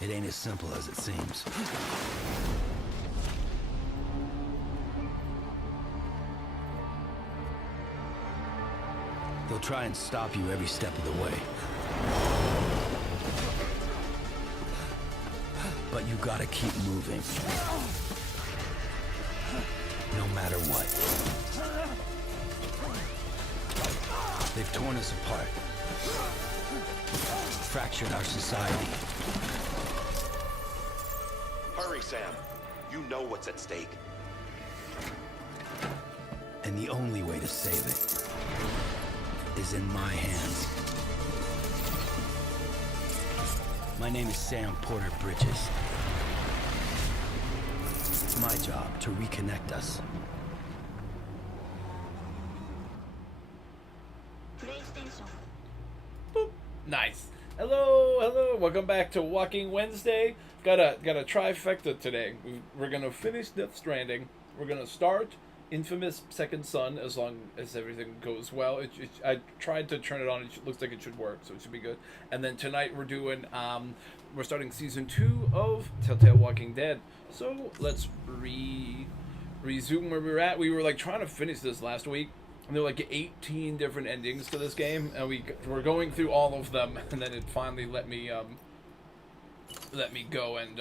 It ain't as simple as it seems. They'll try and stop you every step of the way. But you gotta keep moving. No matter what. They've torn us apart. Fractured our society. Hurry, Sam. You know what's at stake. And the only way to save it is in my hands. My name is Sam Porter Bridges. It's my job to reconnect us. Boop. Nice. Hello. Welcome back to Walking Wednesday. Got a trifecta today. We're gonna finish Death Stranding. We're gonna start Infamous Second Son as long as everything goes well. I tried to turn it on. It looks like it should work, so it should be good. And then tonight we're doing we're starting season 2 of Telltale Walking Dead. So let's resume where we were at. We were like trying to finish this last week. And there were like 18 different endings to this game, and we're going through all of them, and then it finally let me go and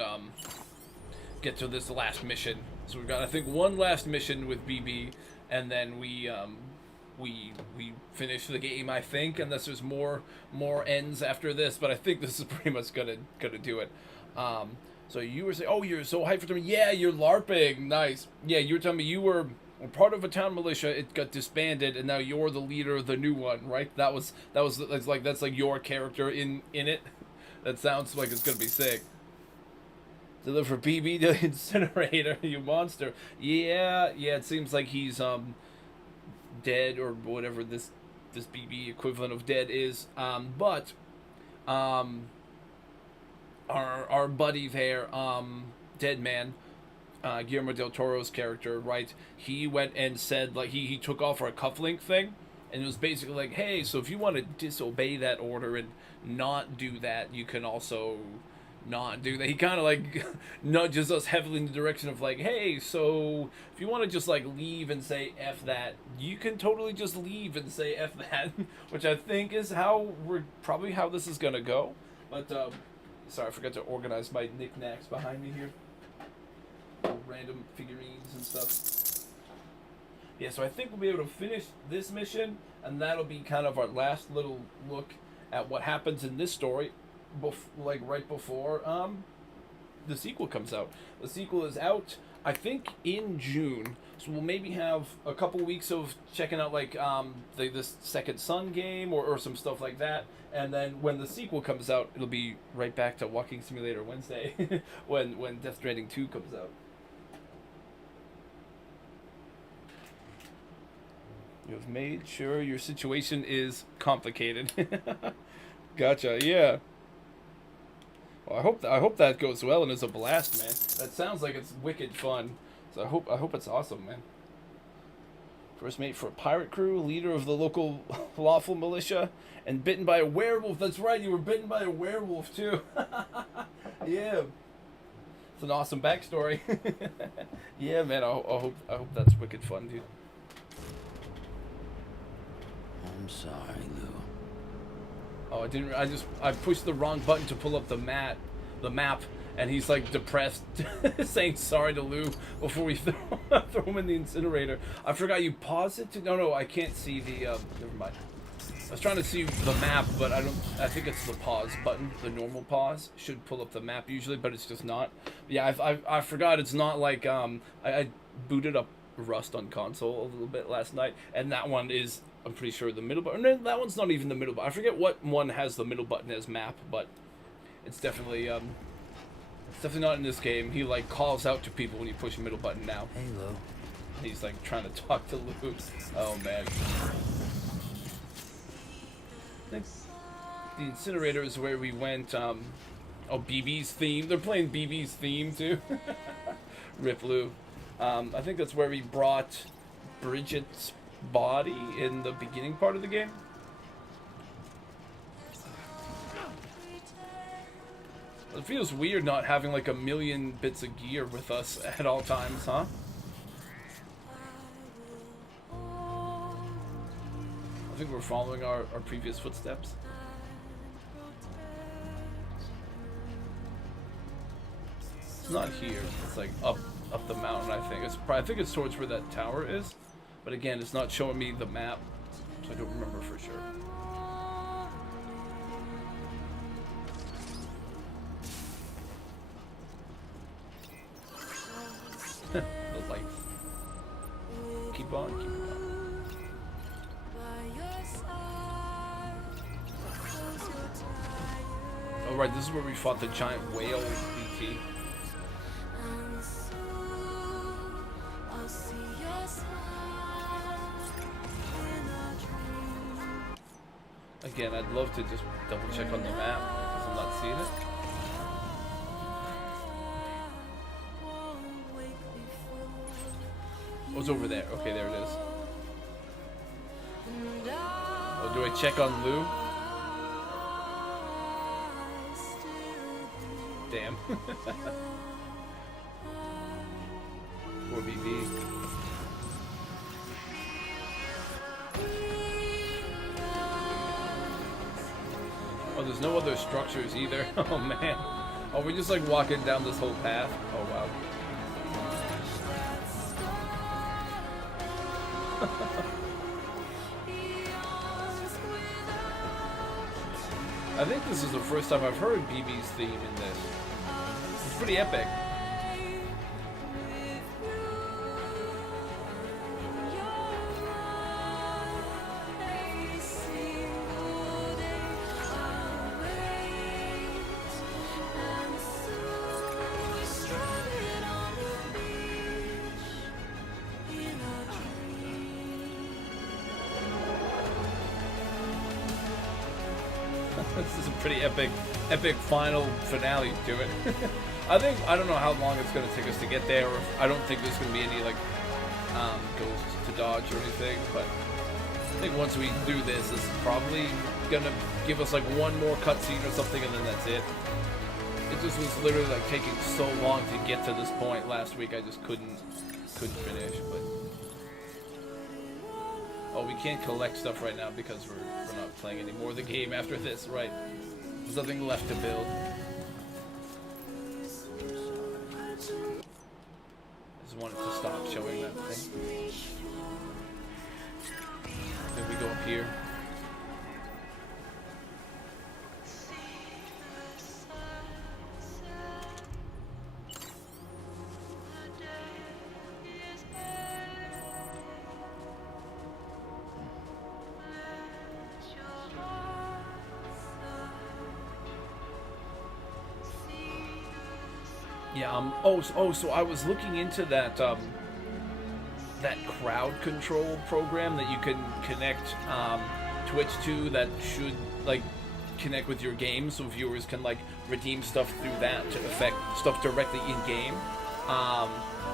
get to this last mission. So we've got, I think, one last mission with BB, and then we finish the game, I think, unless there's more ends after this. But I think this is pretty much gonna do it. So you were saying, oh, you're so hyped for me. Yeah, you're LARPing. Nice. Yeah, you were telling me you were part of a town militia. It got disbanded, and now you're the leader of the new one, right? That's like your character in it. That sounds like it's gonna be sick. Deliver BB to the incinerator, you monster. Yeah. It seems like he's dead, or whatever this BB equivalent of dead is. But our buddy there, Dead Man, Guillermo del Toro's character, right? He went and said, like, he took off our cufflink thing, and it was basically like, hey, so if you want to disobey that order and not do that, you can also not do that. He kind of like nudges us heavily in the direction of like, hey, so if you want to just like leave and say F that, you can totally just leave and say F that, which I think is how this is gonna go. But sorry, I forgot to organize my knickknacks behind me here. Random figurines and stuff. Yeah, so I think we'll be able to finish this mission, and that'll be kind of our last little look at what happens in this story, like right before the sequel comes out. The sequel is out, I think, in June, so we'll maybe have a couple weeks of checking out like this Second Son game or some stuff like that, and then when the sequel comes out, it'll be right back to Walking Simulator Wednesday when Death Stranding 2 comes out. You have made sure your situation is complicated. Gotcha. Yeah. Well, I hope that goes well and is a blast, man. That sounds like it's wicked fun. So I hope it's awesome, man. First mate for a pirate crew, leader of the local lawful militia, and bitten by a werewolf. That's right, you were bitten by a werewolf too. Yeah. It's an awesome backstory. Yeah, man. I hope that's wicked fun, dude. I'm sorry, Lou. Oh, I pushed the wrong button to pull up the map, and he's like depressed, saying sorry to Lou before we throw him in the incinerator. I forgot you paused it to. No, I can't see the. Never mind. I was trying to see the map, but I think it's the pause button. The normal pause should pull up the map usually, but it's just not. Yeah, I forgot it's not like I booted up Rust on console a little bit last night, and that one is. I'm pretty sure the middle button. No, that one's not even the middle button. I forget what one has the middle button as map, but it's definitely not in this game. He like calls out to people when you push the middle button now. Hey, Lou. He's like trying to talk to Lou. Oh man. Next, the incinerator is where we went. Oh, BB's theme. They're playing BB's theme too. Rip Lou. I think that's where we brought Bridget's body in the beginning part of the game. It feels weird not having like a million bits of gear with us at all times, huh? I think we're following our previous footsteps. It's not here. It's like up the mountain, I think. I think it's towards where that tower is. But again, it's not showing me the map, so I don't remember for sure. The lights. Keep on, keep on. Oh right, this is where we fought the giant whale BT. Again, I'd love to just double check on the map because I'm not seeing it. Oh, it's over there. Okay, there it is. Oh, do I check on Lou? Damn. Poor BB. Oh, there's no other structures either. Oh man. Oh, we're just like walking down this whole path. Oh wow. I think this is the first time I've heard BB's theme in this. It's pretty epic. This is a pretty epic final finale to it. I don't know how long it's going to take us to get there, or I don't think there's going to be any like ghosts to dodge or anything, but I think once we do this, it's probably going to give us like one more cutscene or something, and then that's it. It just was literally like taking so long to get to this point last week. I just couldn't finish, but oh, we can't collect stuff right now because we're not playing any more of the game after this, right? There's nothing left to build. I just wanted to stop showing that thing. Then we go up here. Yeah, so I was looking into that, that crowd control program that you can connect, Twitch to, that should, like, connect with your game, so viewers can, like, redeem stuff through that to affect stuff directly in-game.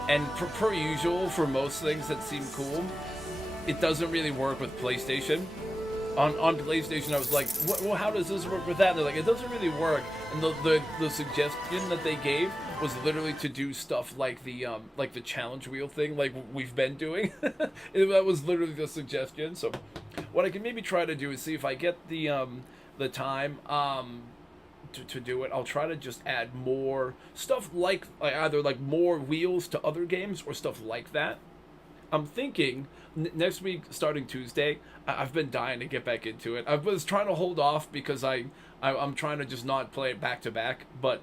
And per usual, for most things that seem cool, it doesn't really work with PlayStation. On PlayStation, I was like, well, how does this work with that? And they're like, it doesn't really work. And the suggestion that they gave was literally to do stuff like the challenge wheel thing, like we've been doing. That was literally the suggestion. So, what I can maybe try to do is see if I get the time to do it. I'll try to just add more stuff like either like more wheels to other games or stuff like that. I'm thinking next week, starting Tuesday, I've been dying to get back into it. I was trying to hold off because I'm trying to just not play it back to back, but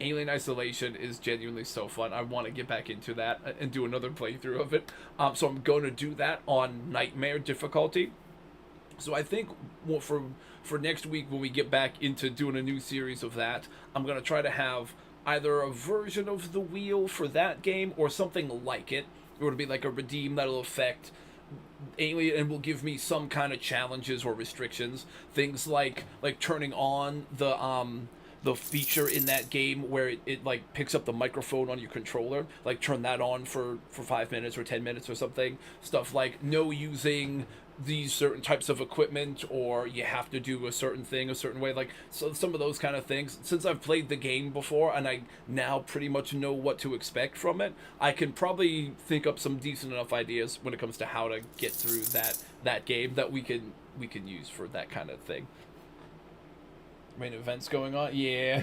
Alien Isolation is genuinely so fun. I want to get back into that and do another playthrough of it. So I'm going to do that on Nightmare difficulty. So I think for next week when we get back into doing a new series of that, I'm going to try to have either a version of the wheel for that game or something like it. It would be like a redeem that'll affect Alien and will give me some kind of challenges or restrictions. Things like turning on the feature in that game where it like picks up the microphone on your controller, like turn that on for 5 minutes or 10 minutes or something. Stuff like no using these certain types of equipment, or you have to do a certain thing a certain way, like, so some of those kind of things. Since I've played the game before and I now pretty much know what to expect from it, I can probably think up some decent enough ideas when it comes to how to get through that game that we can use for that kind of thing. Main events going on, yeah.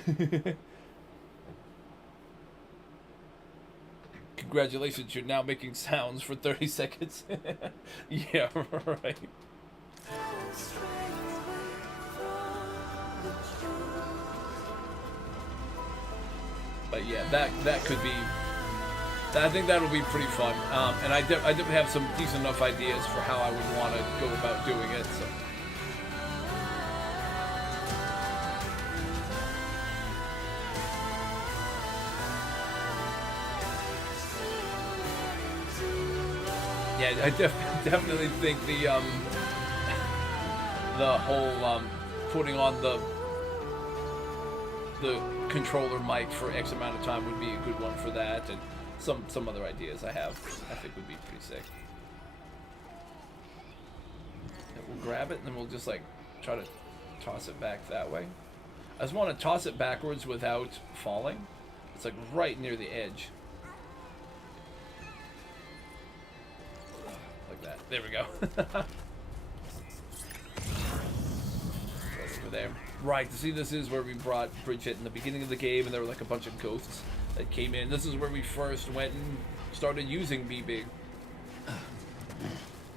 Congratulations, you're now making sounds for 30 seconds. Yeah, right. But yeah, that could be. I think that'll be pretty fun. And I definitely have some decent enough ideas for how I would want to go about doing it. So. Yeah, I definitely think the whole putting on the controller mic for X amount of time would be a good one for that, and some other ideas I think would be pretty sick. And we'll grab it and then we'll just like try to toss it back that way. I just want to toss it backwards without falling. It's like right near the edge. That. There we go. Right over there. Right, see, this is where we brought Bridget in the beginning of the game, and there were like a bunch of ghosts that came in. This is where we first went and started using BB.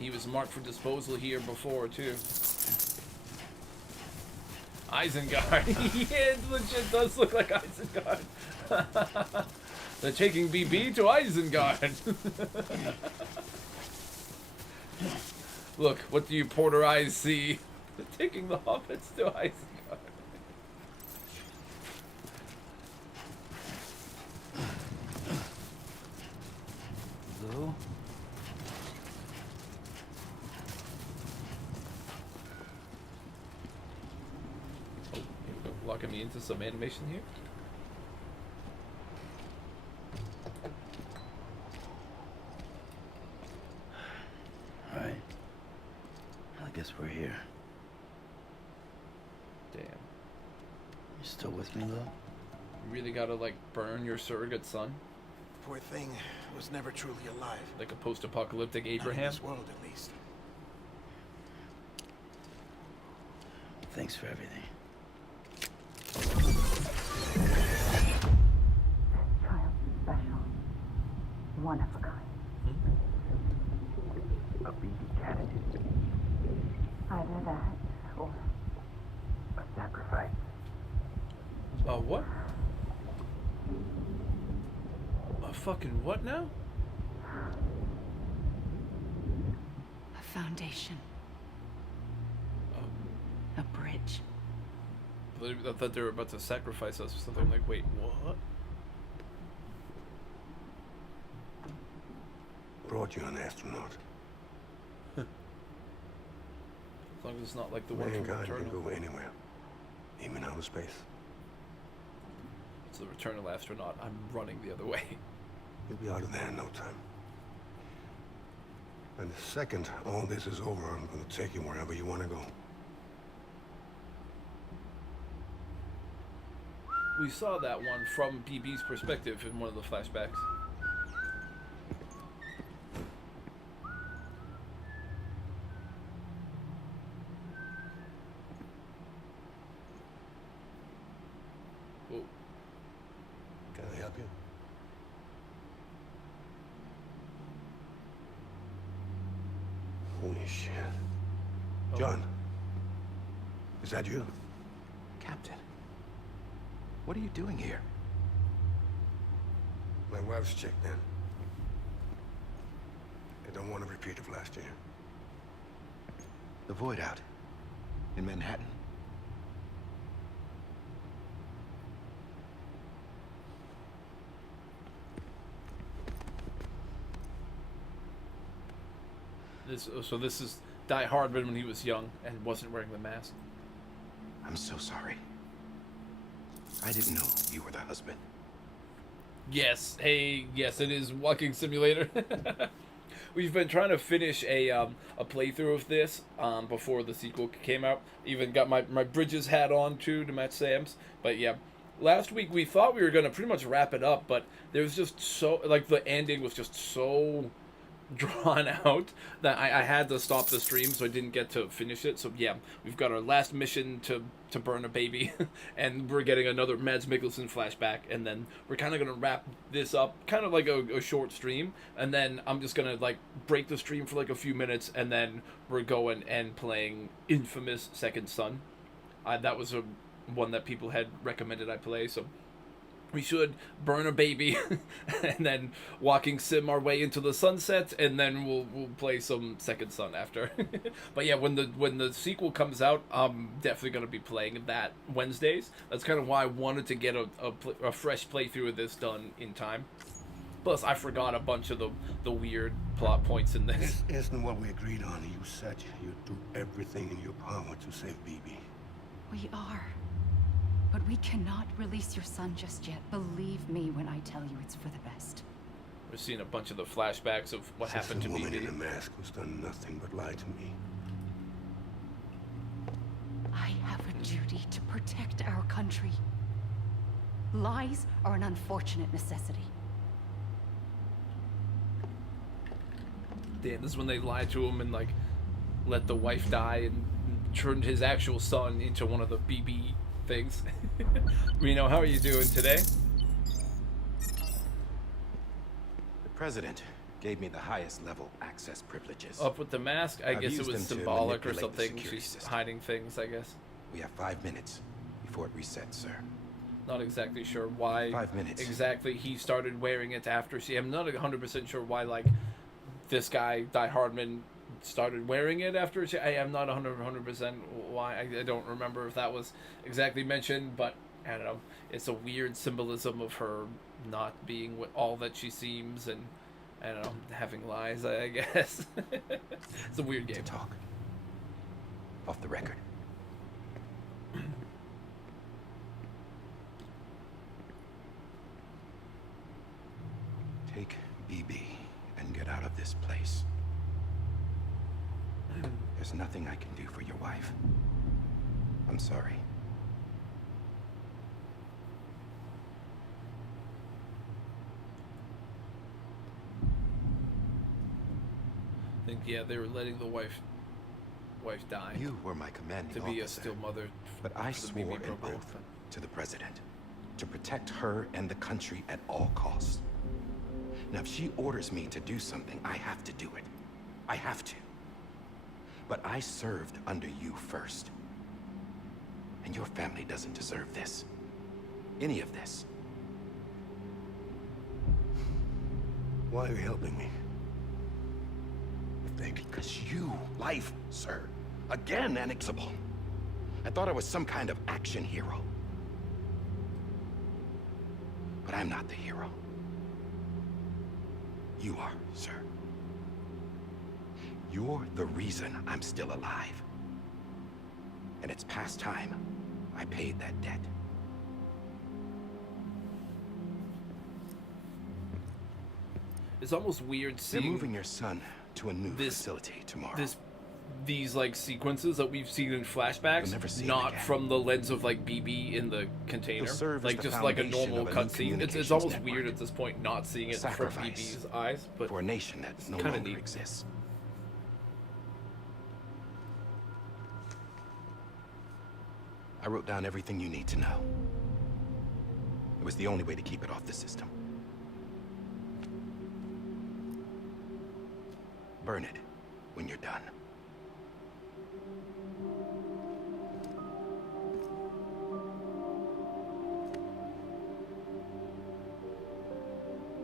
He was marked for disposal here before, too. Isengard. Yeah, it legit does look like Isengard. They're taking BB to Isengard. Look, what do you porter eyes see? They're taking the hobbits to Isengard. Hello? Oh, here we go. Locking me into some animation here. I guess we're here. Damn. You still with me, though? You really gotta, like, burn your surrogate son? Poor thing was never truly alive. Like a post-apocalyptic Not in Abraham? this world, at least. Thanks for everything. Child special. One of a kind. A BB candidate. Either that or A sacrifice. What? A fucking what now? A foundation. A bridge. I thought they were about to sacrifice us or something. I'm like, wait, what? Brought you an astronaut. As long as it's not like the one from Mankind can Returnal. go anywhere, even outer space. It's the Returnal astronaut. I'm running the other way. You'll be out of there in no time. And the second all this is over, I'm going to take you wherever you want to go. We saw that one from BB's perspective in one of the flashbacks. Oh, Can I help you? Holy shit. oh. John, is that you? Captain, what are you doing here? My wife's checked in. I don't want to repeat of last year. The Void Out in Manhattan. So this is Die Hardman when he was young and wasn't wearing the mask. I'm so sorry. I didn't know you were the husband. Yes, hey, yes, it is Walking Simulator. We've been trying to finish a playthrough of this before the sequel came out. Even got my Bridges hat on too to match Sam's. But yeah, last week we thought we were gonna pretty much wrap it up, but there was just so like the ending was just so drawn out that I had to stop the stream, so I didn't get to finish it. So yeah, we've got our last mission to burn a baby, and we're getting another Mads Mikkelsen flashback, and then we're kind of gonna wrap this up, kind of like a short stream, and then I'm just gonna like break the stream for like a few minutes, and then we're going and playing Infamous Second Son. That was a one that people had recommended I play, so we should burn a baby and then walking sim our way into the sunset, and then we'll play some Second Son after. But yeah, when the sequel comes out, I'm definitely gonna be playing that Wednesdays. That's kind of why I wanted to get a fresh playthrough of this done in time. Plus, I forgot a bunch of the weird plot points in this. This isn't what we agreed on. You said you'd do everything in your power to save BB. We are. But we cannot release your son just yet. Believe me when I tell you it's for the best. We're seeing a bunch of the flashbacks of what happened to The woman in BB. the mask who's done nothing but lie to me. I have a duty to protect our country. Lies are an unfortunate necessity. Damn, this is when they lied to him and like let the wife die and turned his actual son into one of the BB things. Reno, how are you doing today? The president gave me the highest level access privileges. Up with the mask? I I've guess it used was them to symbolic or manipulate the something. security She's system. hiding things, I guess. We have 5 minutes before it resets, sir. Not exactly sure why 5 minutes. exactly he started wearing it after she. I'm not 100% sure why, like, this guy, Die Hardman, started wearing it after she. I am not 100% why. I don't remember if that was exactly mentioned, but I don't know. It's a weird symbolism of her not being all that she seems, and I don't know, having lies, I guess. It's a weird game. Talk. Off the record. Take BB and get out of this place. There's nothing I can do for your wife. I'm sorry. I think, yeah, they were letting the wife die You were my commanding to be a officer, still mother. but I for the swore BB an program. oath to the president to protect her and the country at all costs. Now, if she orders me to do something, I have to do it. I have to. But I served under you first. And your family doesn't deserve this. Any of this. Why are you helping me? Because you, life, sir. Again, annexable. I thought I was some kind of action hero. But I'm not the hero. You are, sir. You're the reason I'm still alive. And it's past time I paid that debt. It's almost weird They're seeing moving your son to a new this- facility tomorrow. these like sequences that we've seen in flashbacks, You'll never see him not again. from the lens of like BB in the container, He'll serve as like the just like a foundation normal of a new cutscene. It's communications almost network. weird at this point not seeing it Sacrifice from BB's eyes, but for a nation that no kinda longer neat. exists. I wrote down everything you need to know. It was the only way to keep it off the system. Burn it when you're done.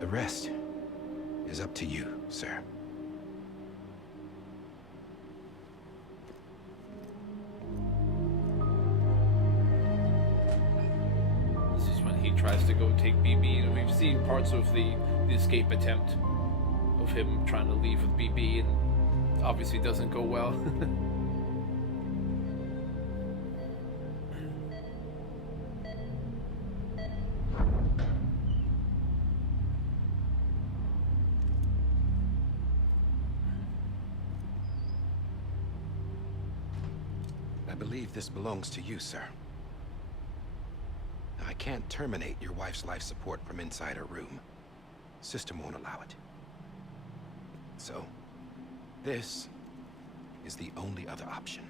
The rest is up to you, sir. this is when he tries to go take BB, and we've seen parts of the escape attempt of him trying to leave with BB, and obviously doesn't go well. believe this belongs to you, sir. I can't terminate your wife's life support from inside her room. System won't allow it. So, this is the only other option.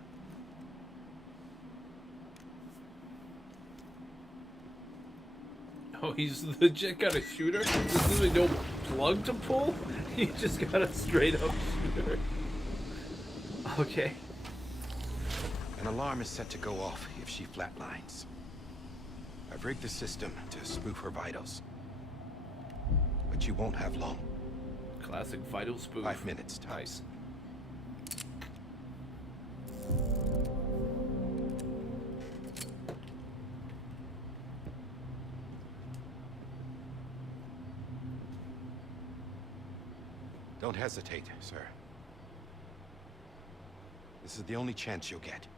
Oh, he's legit got a shooter? There's literally no plug to pull? He just got a straight up shooter. Okay. An alarm is set to go off if she flatlines. I've rigged the system to spoof her vitals. But you won't have long. Classic vital spoof. 5 minutes, tops. Don't hesitate, sir. This is the only chance you'll get.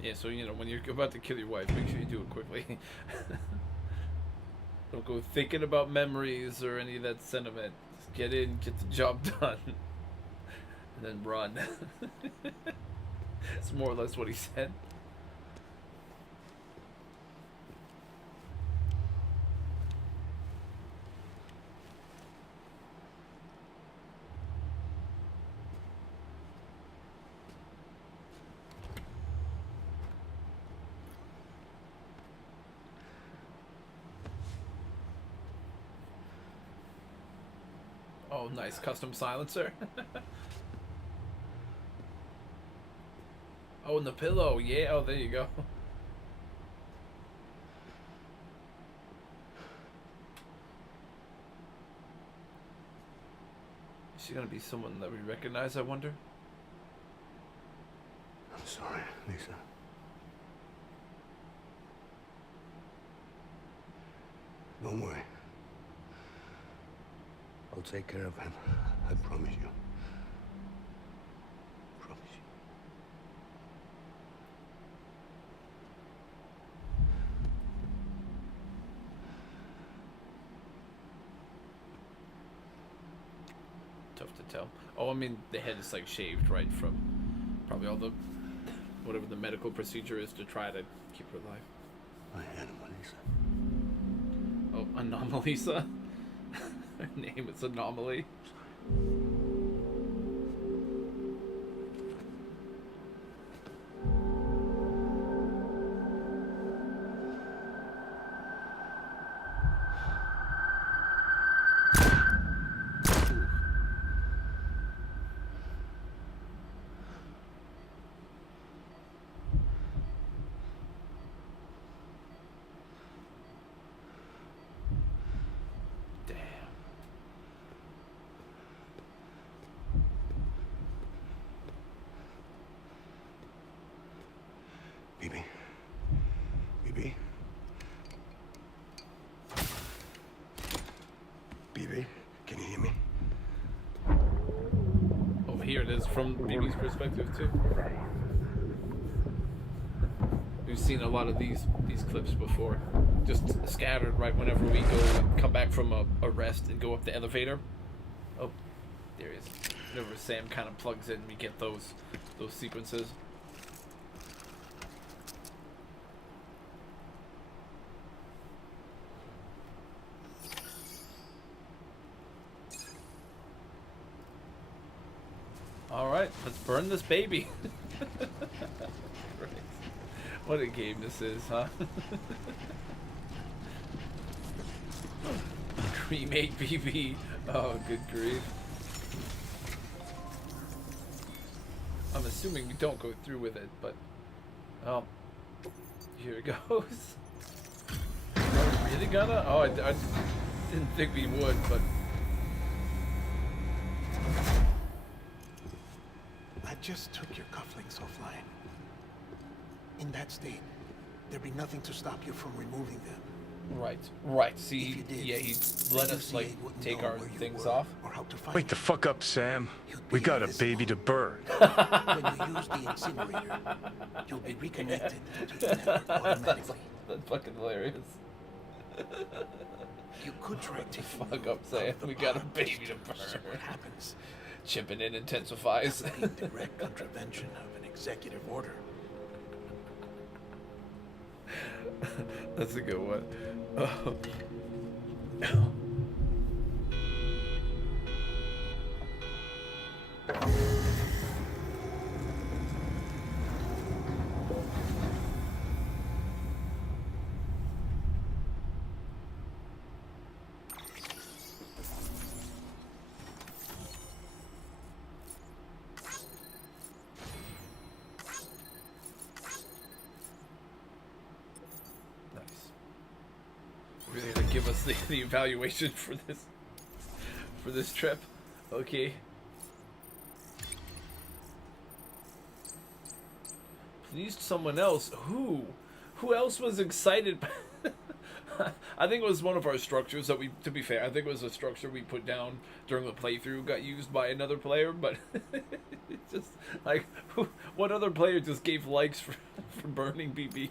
Yeah, so you know, when you're about to kill your wife, make sure you do it quickly. Don't go thinking about memories or any of that sentiment. Just get in, get the job done, and then run. It's more or less what he said. Oh, nice custom silencer. Oh, and the pillow. Yeah, oh, there you go. Is she gonna be someone that we recognize, I wonder? I'm sorry, Lisa. Don't worry. I'll take care of him. I promise you. Promise you. Tough to tell. Oh, I mean, the head is like shaved, right, from probably all the whatever the medical procedure is to try to keep her alive. I had him, Lisa. Oh, Anomalisa. Her name is Anomaly. BB. BB. BB, can you hear me? Oh, here it is from BB's perspective too. We've seen a lot of these clips before, just scattered right whenever we go and come back from a rest and go up the elevator. Oh, there he is. Whenever Sam kind of plugs in, we get those sequences. Alright, let's burn this baby. Right. What a game this is, huh? Cremate BB. Oh, good grief. I'm assuming we don't go through with it, but... Oh. Here it goes. Are we really gonna? Oh, I didn't think we would, but... I just took your cufflinks offline. In that state, there'd be nothing to stop you from removing them. Right. See, If you did, yeah, he the let us, like, UCA wouldn't take know our where you things were off. Or how to find Wait the you. fuck up, Sam. You'd We be got a invisible. baby to burn. When you use the incinerator, you'll be reconnected to the network automatically. That's fucking hilarious. You could try taking Fuck note up, Sam. of the We got a pod baby to just see burn. what happens. Chipping in intensifies. That would be in direct contravention of an executive order. That's a good one. Oh. Really to give us the evaluation for this trip. Okay. Please, someone else. Who else was excited? I think it was one of our structures that we, to be fair, I think it was a structure we put down during the playthrough got used by another player, but it's just like, what other player just gave likes for burning BB?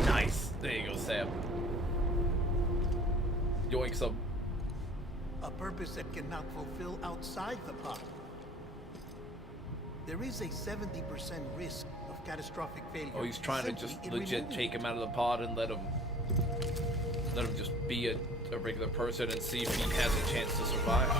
Nice. There you go, Sam. Yoink some. A purpose that cannot fulfill outside the pod. There is a 70% risk of catastrophic failure. Oh, he's trying to simply just in legit removing take it. him out of the pod and let him just be a regular person and see if he has a chance to survive.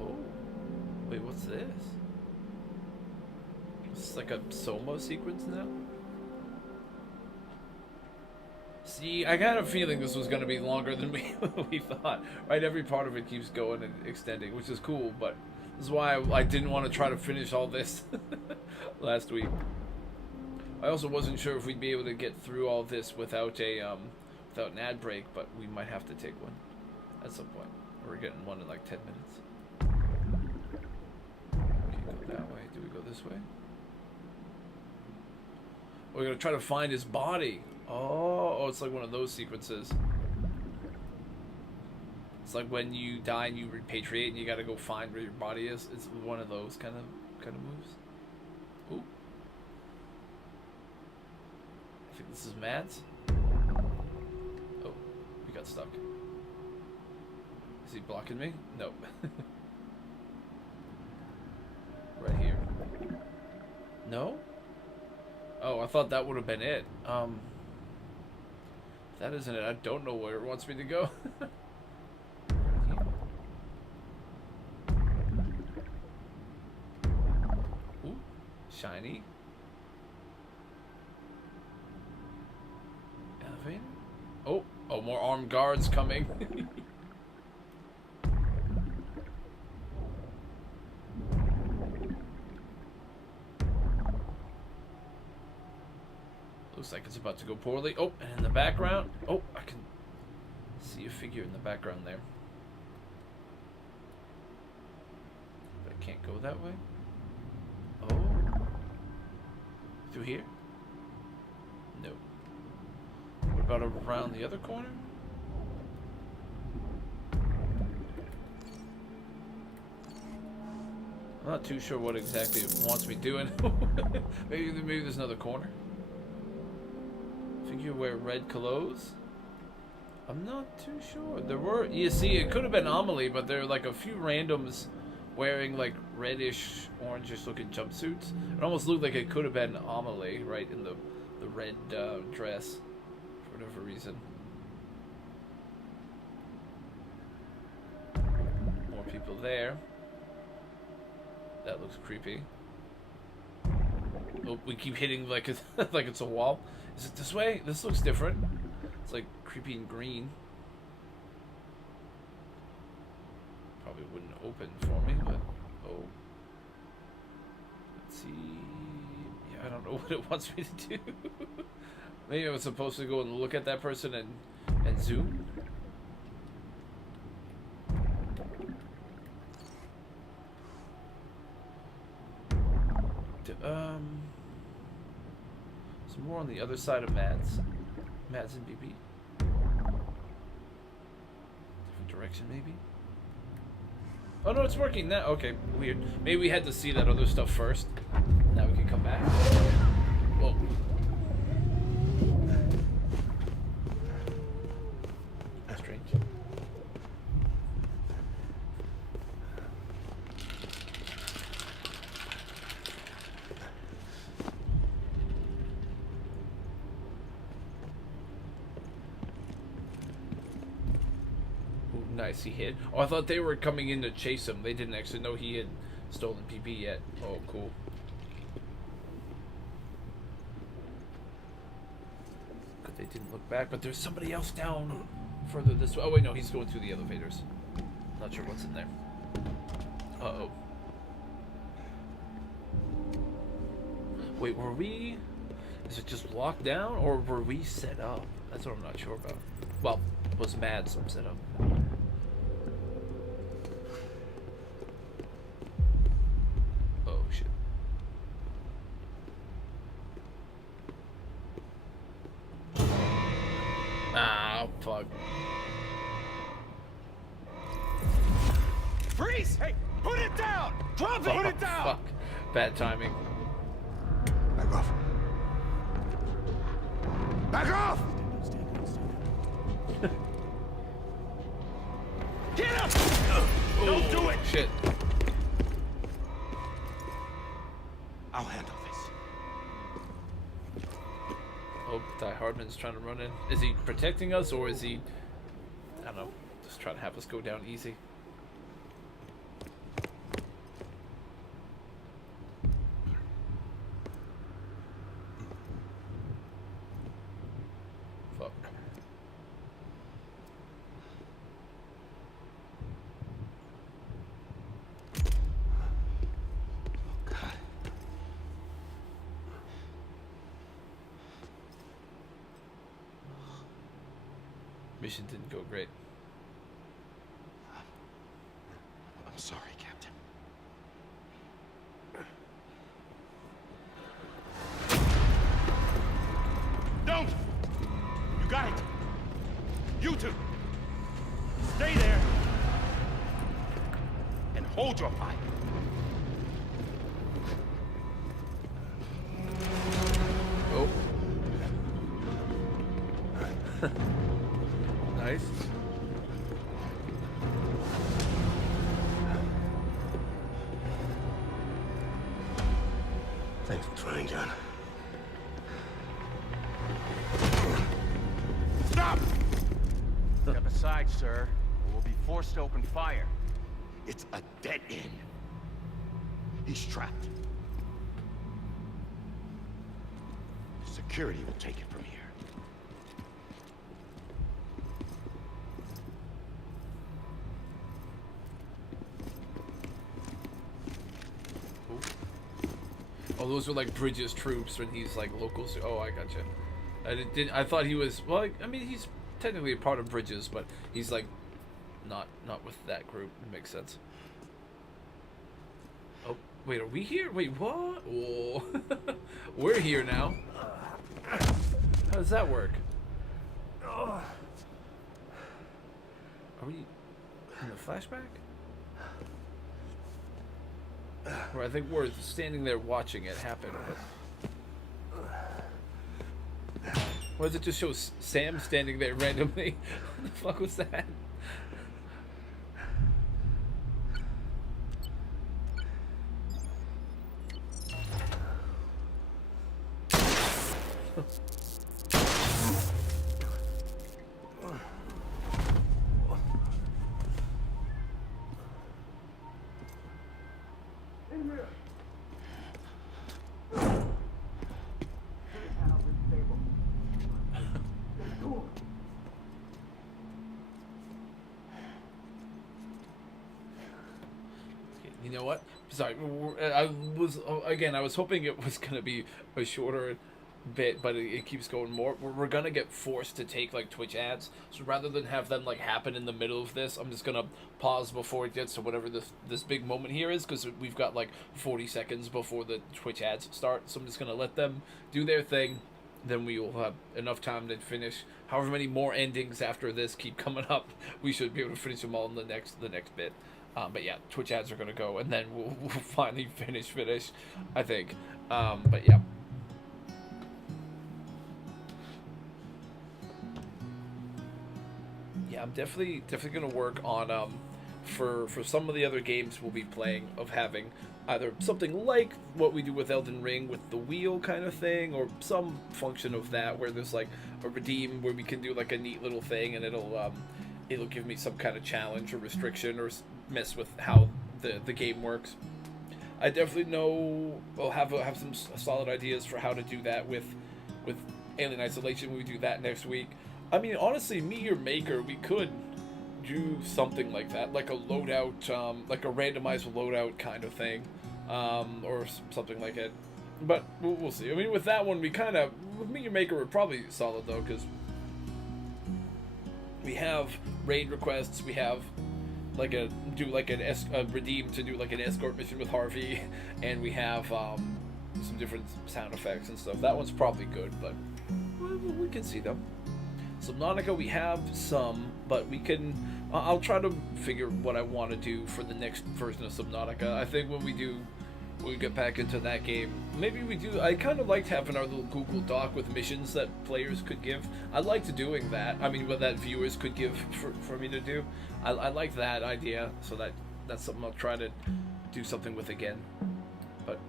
Oh. Wait, what's this? Is this like a Soma sequence now? See, I got a feeling this was going to be longer than we thought. Right, every part of it keeps going and extending, which is cool, but this is why I didn't want to try to finish all this last week. I also wasn't sure if we'd be able to get through all this without without an ad break, but we might have to take one at some point. We're getting one in like 10 minutes. Okay, go that way. Do we go this way? We're going to try to find his body. Oh, it's like one of those sequences. It's like when you die and you repatriate and you gotta go find where your body is. It's one of those kind of moves. Ooh. I think this is Mads. Oh, we got stuck. Is he blocking me? Nope. Right here. No? Oh, I thought that would have been it. That isn't it. I don't know where it wants me to go. Ooh, shiny. Elevator. Oh, more armed guards coming. Looks like it's about to go poorly. Oh, and in the background. Oh, I can see a figure in the background there. But I can't go that way. Oh. Through here? No. What about around the other corner? I'm not too sure what exactly it wants me doing. maybe there's another corner. Figure wear red clothes. I'm not too sure. There were, you see, it could have been Amelie, but there are like a few randoms wearing like reddish, orangish looking jumpsuits. It almost looked like it could have been Amelie, right, in the red dress for whatever reason. More people there. That looks creepy. Oh, we keep hitting like it's like it's a wall. Is it this way? This looks different. It's like creepy and green. Probably wouldn't open for me, but oh. Let's see. Yeah, I don't know what it wants me to do. Maybe I was supposed to go and look at that person and zoom. Some more on the other side of Mads and BB. Different direction, maybe? Oh no, it's working now. Okay, weird. Maybe we had to see that other stuff first. Now we can come back. Whoa. That's strange. Ooh, nice, he hit. Oh, I thought they were coming in to chase him. They didn't actually know he had stolen PP yet. Oh, cool. But they didn't look back. But there's somebody else down further this way. Oh, wait, no, he's going through the elevators. Not sure what's in there. Uh-oh. Wait, were we... Is it just locked down, or were we set up? That's what I'm not sure about. Well, was Mads set up? Oh, shit. Ah, fuck. Freeze! Hey, put it down! Drop it! Put it down! Fuck. Bad timing. Back off. Back off! Get him! Don't do it! Shit. I'll handle this. Oh, Die Hardman's trying to run in. Is he protecting us, or is he... I don't know. Just trying to have us go down easy. Fuck. God. Mission didn't go great. I'm sorry, Captain. Don't! You got it! You two! Stay there! And hold your fire! Oh. Nice. Thanks for trying, John. Stop! Step aside, sir, or we'll be forced to open fire. It's a dead end. He's trapped. Security will take it from here. Oh, those were like Bridges troops when he's like locals. Oh, I gotcha. I thought he was, well, I mean, he's technically a part of Bridges, but he's like not with that group. It makes sense. Oh, wait, are we here? Wait, what? Whoa. We're here now. How does that work? Are we in the flashback? Or I think we're standing there watching it happen. But... Why does it just show Sam standing there randomly? What the fuck was that? You know what? Sorry, I was hoping it was gonna be a shorter bit, but it keeps going more. We're gonna get forced to take like Twitch ads, so rather than have them like happen in the middle of this, I'm just gonna pause before it gets to whatever this big moment here is, because we've got like 40 seconds before the Twitch ads start. So I'm just gonna let them do their thing, then we will have enough time to finish however many more endings after this keep coming up. We should be able to finish them all in the next bit. But yeah, Twitch ads are gonna go, and then we'll finally finish, I think. But yeah. Yeah, I'm definitely gonna work on for some of the other games we'll be playing, of having either something like what we do with Elden Ring with the wheel kind of thing, or some function of that where there's like a redeem where we can do like a neat little thing, and it'll give me some kind of challenge or restriction or mess with how the game works. I definitely know I'll have some solid ideas for how to do that with Alien Isolation when we do that next week. I mean, honestly, Meteor Maker, we could do something like that, like a loadout, like a randomized loadout kind of thing, or something like it. But we'll see. I mean, with that one, with Meteor Maker, we're probably solid though, because we have raid requests, we have like a redeem to do like an escort mission with Harvey, and we have some different sound effects and stuff. That one's probably good, but we can see them. Subnautica, we have some, but we can. I'll try to figure what I want to do for the next version of Subnautica. I think when we get back into that game, maybe we do. I kind of liked having our little Google Doc with missions that players could give. I liked doing that. I mean, what that viewers could give for me to do. I like that idea, so that's something I'll try to do something with again. But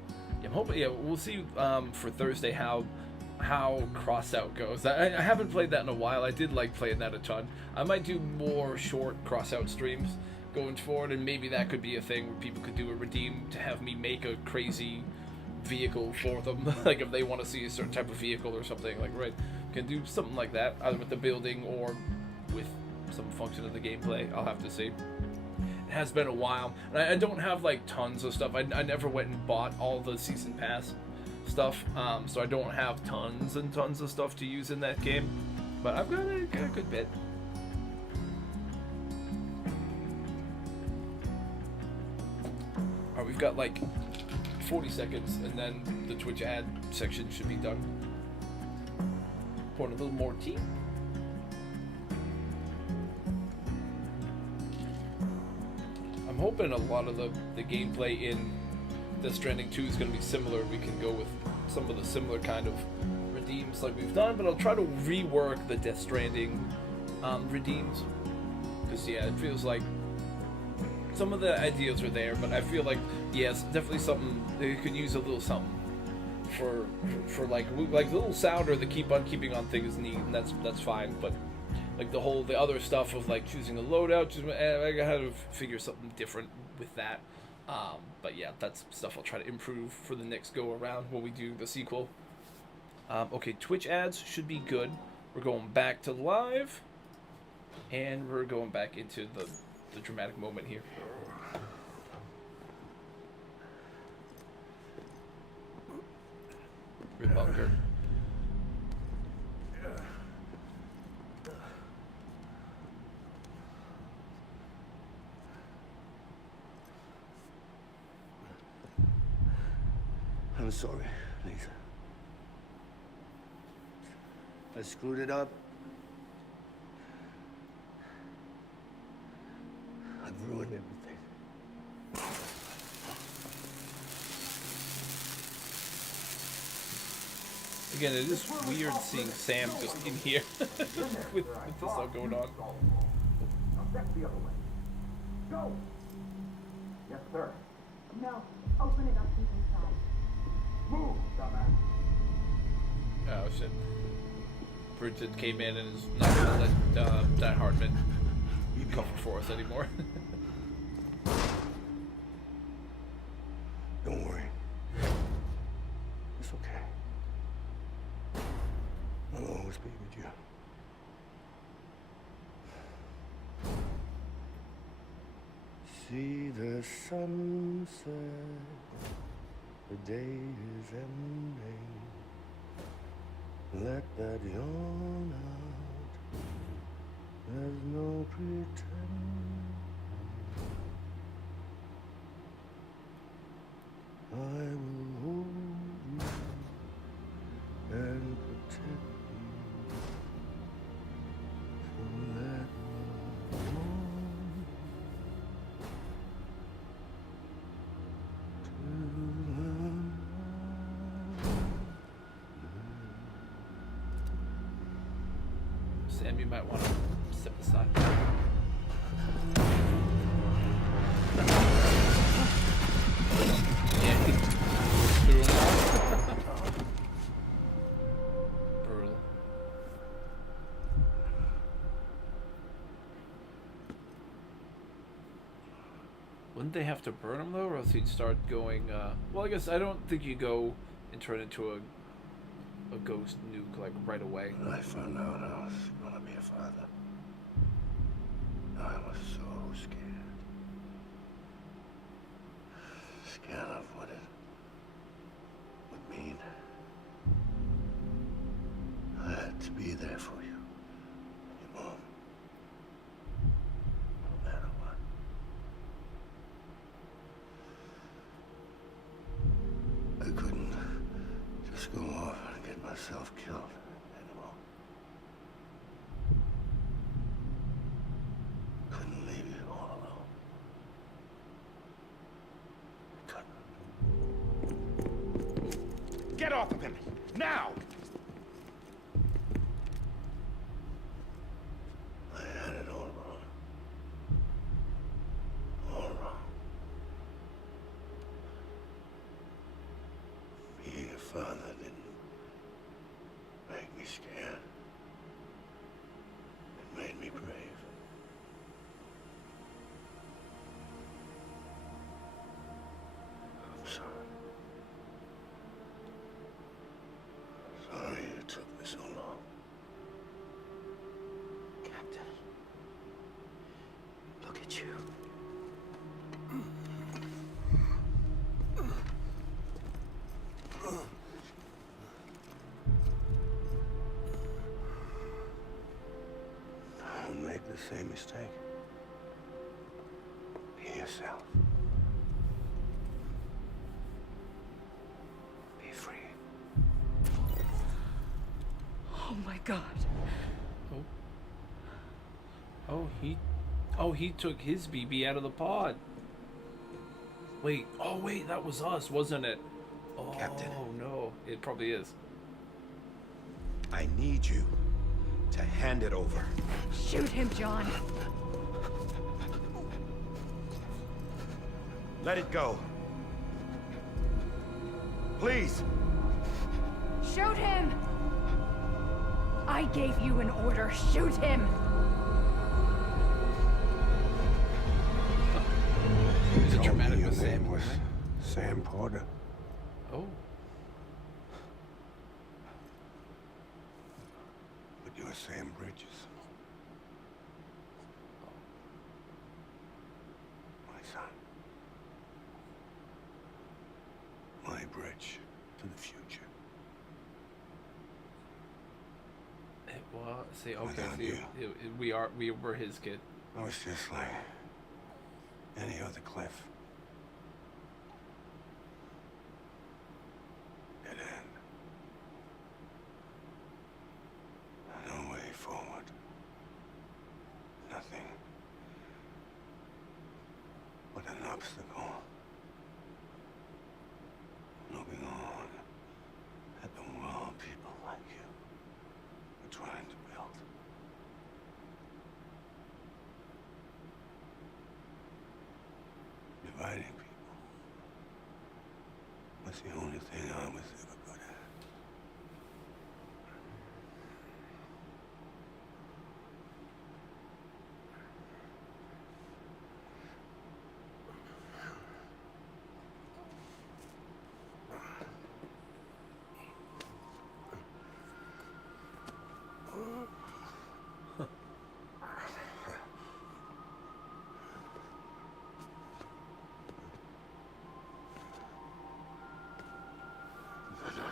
yeah, I'm hoping. Yeah, we'll see for Thursday how Crossout goes. I haven't played that in a while. I did like playing that a ton. I might do more short Crossout streams going forward, and maybe that could be a thing where people could do a redeem to have me make a crazy vehicle for them. Like if they want to see a certain type of vehicle or something, like can do something like that, either with the building or with some function of the gameplay. I'll have to see. It has been a while, and I don't have like tons of stuff. I never went and bought all the season pass stuff, so I don't have tons and tons of stuff to use in that game, but I've got a good bit. Alright, we've got like 40 seconds, and then the Twitch ad section should be done. Pour a little more tea. I'm hoping a lot of the gameplay in Death Stranding 2 is going to be similar. We can go with some of the similar kind of redeems like we've done, but I'll try to rework the Death Stranding redeems. Because, yeah, it feels like some of the ideas are there, but I feel like, yes, definitely something, they could use a little something for like the little sounder, the keep on keeping on thing is neat, and that's fine, but like the other stuff of like choosing a loadout, I gotta have to figure something different with that. But yeah, that's stuff I'll try to improve for the next go around when we do the sequel. Okay, Twitch ads should be good. We're going back to live, and we're going back into the dramatic moment here. Rip bunker. I'm sorry, Lisa. I screwed it up. I've ruined everything. Again, it is weird seeing Sam just in here with this all going on. That's the other way. Go! Yes, sir. No, open it up to the inside. Move, dumbass. Oh shit. Bridget came in and is not gonna let Dan Hartman cover for us anymore. Don't worry. It's okay. I'll always be with you. See the sunset. The day is ending. Let that yawn out. There's no pretend. I will hold you and protect Sam, you might want to step aside. Yeah, he threw him off. Brutal. Wouldn't they have to burn him though, or else he'd start going? Well, I guess I don't think you go and turn into a ghost nuke like right away. When I found out I was gonna be a father, I was so scared. Scared of what it would mean. I had to be there for you, and your mom, no matter what. I couldn't just go off and get myself killed anymore. Couldn't leave you all alone. Couldn't. Get off of him! Now! I had it all wrong. All wrong. Being a father didn't make me scared. It made me brave. I'm sorry. Sorry it took me so long. Captain, look at you. Don't make the same mistake. Be yourself. Be free. Oh my god. Oh, he took his BB out of the pod. Wait, oh wait, that was us, wasn't it? Oh, Captain. no, it probably is. I need you to hand it over. Shoot him, John. Let it go. Please! Shoot him! I gave you an order. Shoot him! Is it Told me dramatic your with Sam? name was Sam Porter. Oh, But you're Sam Bridges. My son. My bridge to the future. well, see, okay, Without see, we were his kid. I was just like any other Cliff. Dead end. No way forward. Nothing but an obstacle. Looking on at the world people like you are trying to build. Dividing people was the only thing I was ever good at. But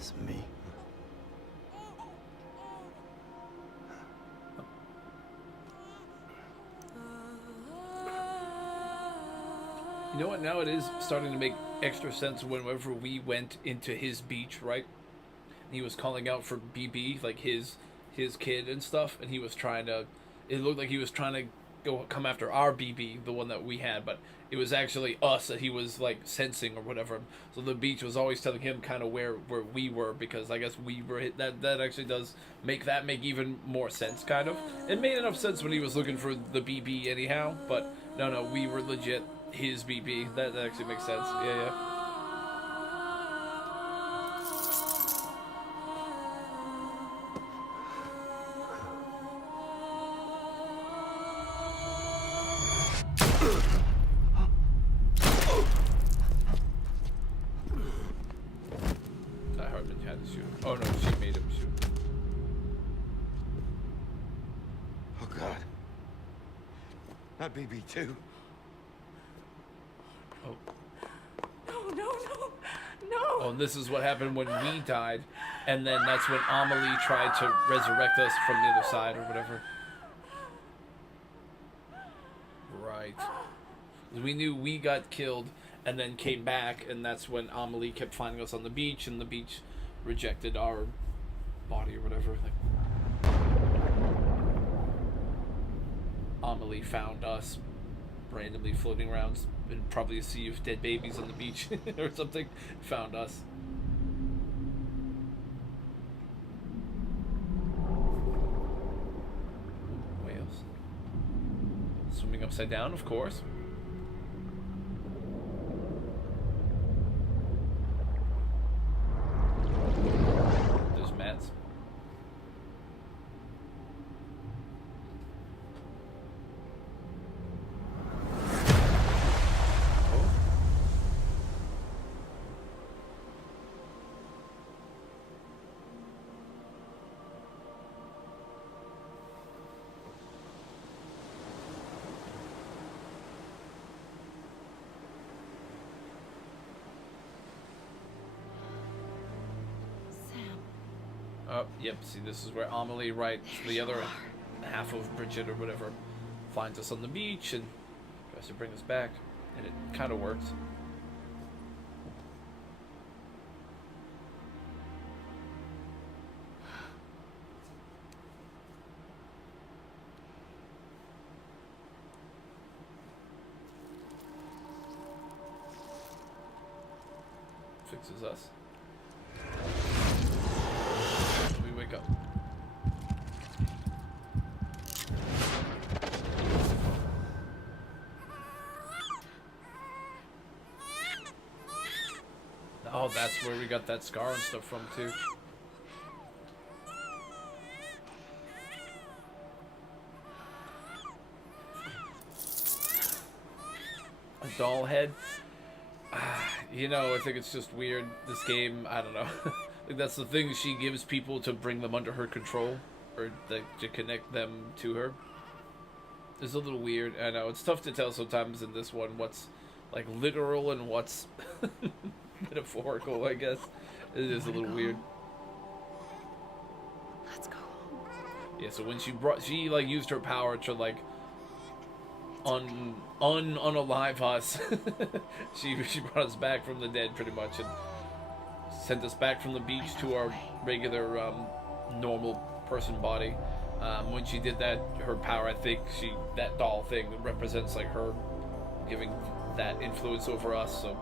It's me. You know what? Now it is starting to make extra sense whenever we went into his beach, right? He was calling out for BB, like his kid and stuff, and he was trying to. It looked like he was trying to come after our BB, the one that we had, but it was actually us that he was like sensing or whatever. So the beach was always telling him kind of where we were, because I guess we were hit. That actually does make even more sense, kind of. It made enough sense when he was looking for the BB anyhow, but no, we were legit his BB. That actually makes sense. Yeah. Hartman had to shoot him. Oh no, she made him shoot. Oh God. Not BB too. Oh. No. Oh, and this is what happened when we died, and then that's when Amelie tried to resurrect us from the other side or whatever. Right. We knew we got killed and then came back, and that's when Amelie kept finding us on the beach, and the beach rejected our body or whatever. Like, Amelie found us randomly floating around in probably a sea of dead babies on the beach or something. Found us. Whales. Swimming upside down, of course. There's Mads. Oh, yep, see, this is where Amelie, right, the other half of Bridget or whatever, finds us on the beach and tries to bring us back, and it kind of works. Fixes us. We wake up. Oh, that's where we got that scar and stuff from too. A doll head. You know, I think it's just weird. This game, I don't know. I think that's the thing she gives people to bring them under her control, or to connect them to her. It's a little weird. I know it's tough to tell sometimes in this one what's like literal and what's metaphorical. I guess it is a little weird. Let's go. Yeah. So when she like used her power to like unalive us. she brought us back from the dead pretty much and sent us back from the beach to our regular normal person body. When she did that, her power, I think that doll thing represents like her giving that influence over us, so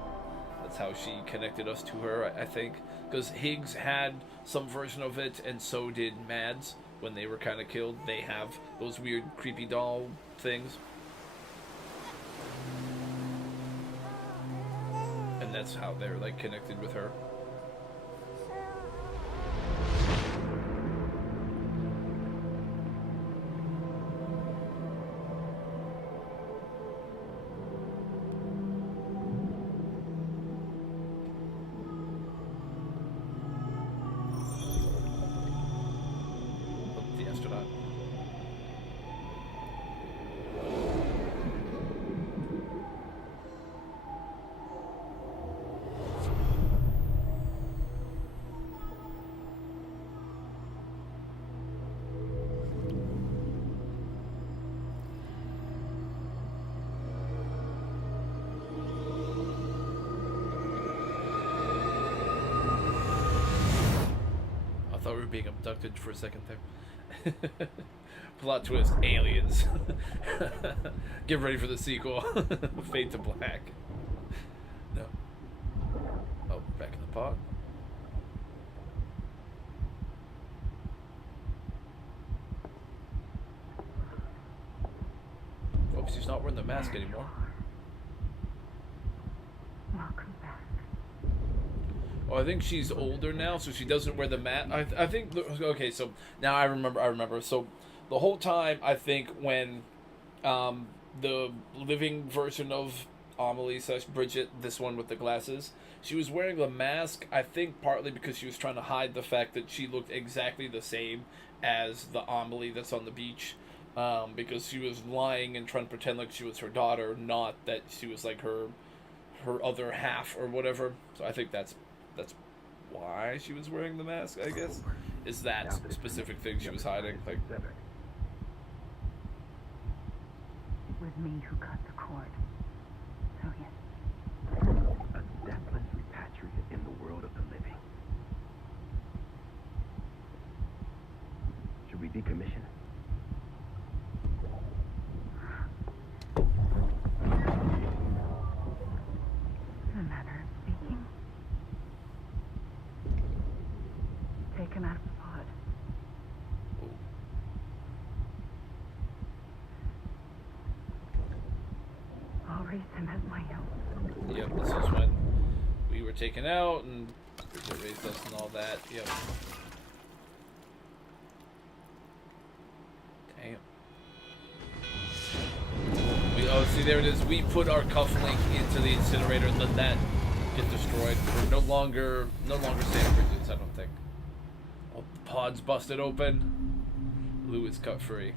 that's how she connected us to her, I think, because Higgs had some version of it, and so did Mads when they were kind of killed. They have those weird creepy doll things. And that's how they're like connected with her. The astronaut. thought we were being abducted for a second there. Plot twist, aliens. Get ready for the sequel. Fade to black. No. Oh, back in the pod. Oops, she's not wearing the mask anymore. Welcome back. Oh, I think she's older now, so she doesn't wear the mask. I think. Okay, so now I remember. So the whole time, I think when the living version of Amelie / Bridget, this one with the glasses, she was wearing the mask. I think partly because she was trying to hide the fact that she looked exactly the same as the Amelie that's on the beach. Because she was lying and trying to pretend like she was her daughter, not that she was like her other half or whatever. So I think that's why she was wearing the mask, I guess. Is that specific thing she was hiding? Like, It was me who cut the cord. So yes. A deathless repatriate in the world of the living. Should we decommission? In a manner of speaking. Take him out of the pod. I'll raise him as my own. yep, this is when we were taken out and Bridget raised us and all that. Yep. Damn. Oh, see, there it is. We put our cufflink into the incinerator and let that get destroyed. We're no longer Sam Bridges, I don't think. Oh, the pod's busted open. Lou is cut free.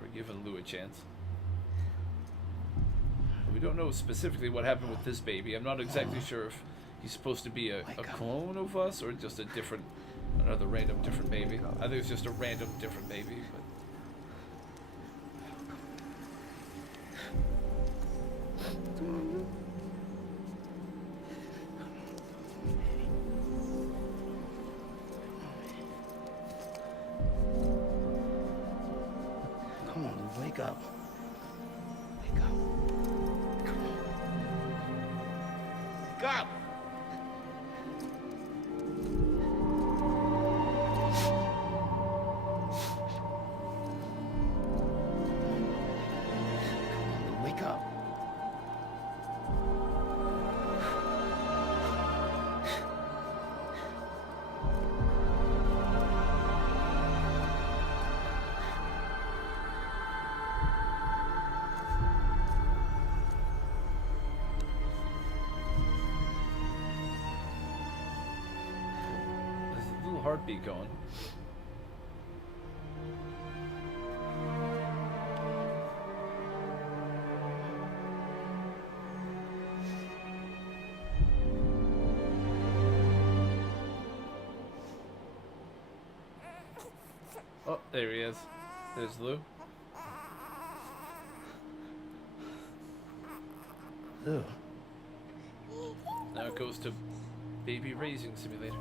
We're giving Lou a chance. We don't know specifically what happened with this baby. I'm not exactly sure if he's supposed to be a clone of us or just another random different baby. I think it's just a random different baby, but. Come on, Lou, wake up. Wake up. Come on. Wake up! Wake up. There's a little heartbeat going. Oh, there he is. There's Lou. Lou. Now it goes to baby raising simulator.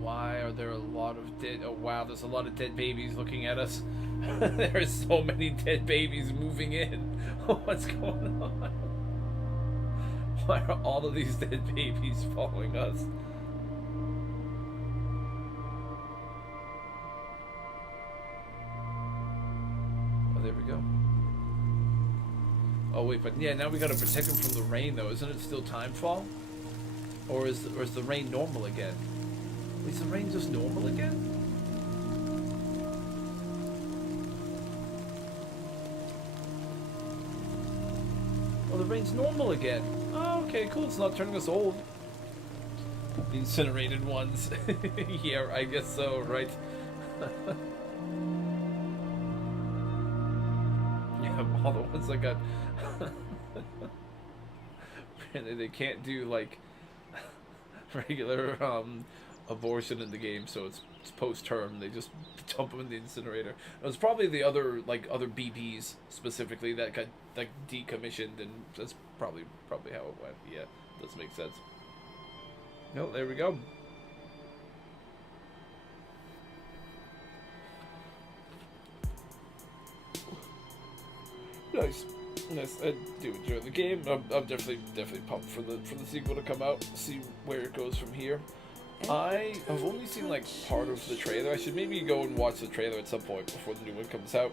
Why are there a lot of dead? Oh wow, there's a lot of dead babies looking at us. There are so many dead babies moving in. What's going on? Why are all of these dead babies following us? Oh, there we go. Oh wait, but yeah, now we gotta protect him from the rain though. Isn't it still timefall? Or is the rain normal again? Is the rain just normal again? Oh, the rain's normal again. Oh, okay, cool. It's not turning us old. The incinerated ones. Yeah, I guess so, right? Yeah, all the ones that got... Apparently they can't do, like, regular, abortion in the game, so it's post-term. They just dump him in the incinerator. It was probably the other BBs specifically that got like decommissioned, and that's probably how it went. Yeah, does make sense. No, there we go. Nice. I do enjoy the game. I'm definitely pumped for the sequel to come out. See where it goes from here. I have only seen like part of the trailer. I should maybe go and watch the trailer at some point before the new one comes out.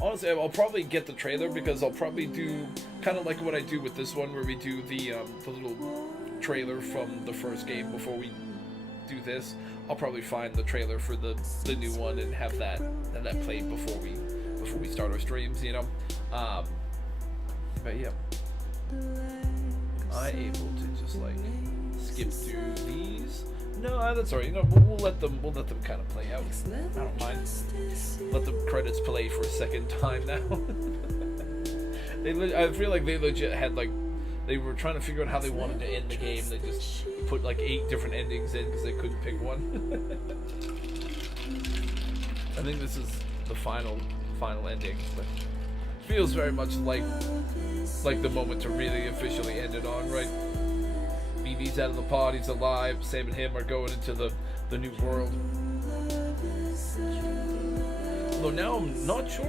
Honestly, I'll probably get the trailer because I'll probably do kind of like what I do with this one, where we do the little trailer from the first game before we do this. I'll probably find the trailer for the new one and have that played before we start our streams, you know. But yeah, am I able to just like skip through these? No, that's alright. You know, we'll let them kind of play out. I don't mind. Let the credits play for a second time now. I feel like they legit had like they were trying to figure out how they wanted to end the game. They just put like 8 different endings in because they couldn't pick one. I think this is the final ending, but feels very much like the moment to really officially end it on, right? BB's out of the pod, he's alive. Sam and him are going into the new world. Although now I'm not sure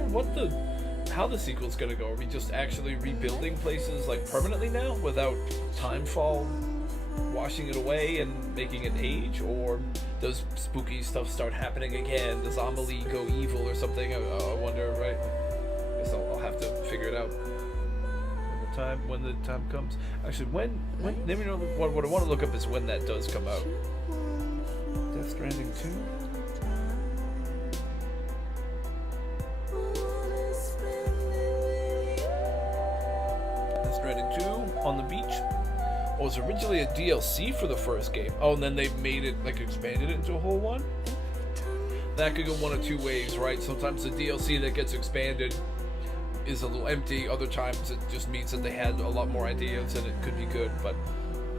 how the sequel's gonna go. Are we just actually rebuilding places like permanently now without timefall washing it away and making it age, or does spooky stuff start happening again? Does Amelie go evil or something? I wonder, right? I guess I'll have to figure it out when the time comes. Actually, when let me know what I want to look up is when that does come out. Death Stranding 2. Death Stranding 2 on the beach. It was originally a DLC for the first game. Oh, and then they made it, like, expanded it into a whole one? That could go one of two ways, right? Sometimes the DLC that gets expanded is a little empty. Other times it just means that they had a lot more ideas and it could be good. But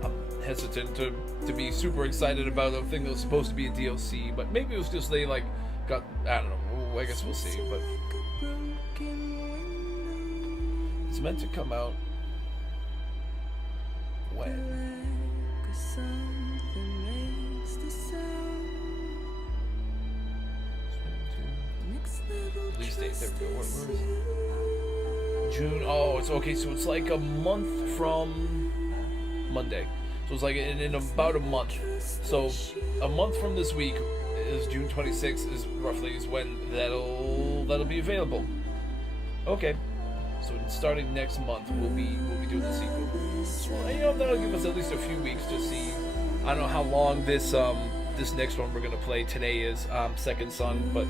I'm hesitant to be super excited about a thing that was supposed to be a DLC. But maybe it was just they, like, got... I don't know. I guess we'll see. But it's meant to come out... when? Release date, there we go. Where is it? June. Oh, it's okay. So it's like a month from Monday. So it's like in about a month. So a month from this week is June 26th. Is when that'll be available. Okay. So starting next month, we'll be doing the sequel. So, you know, that'll give us at least a few weeks to see. I don't know how long this next one we're gonna play today is, Second Son, but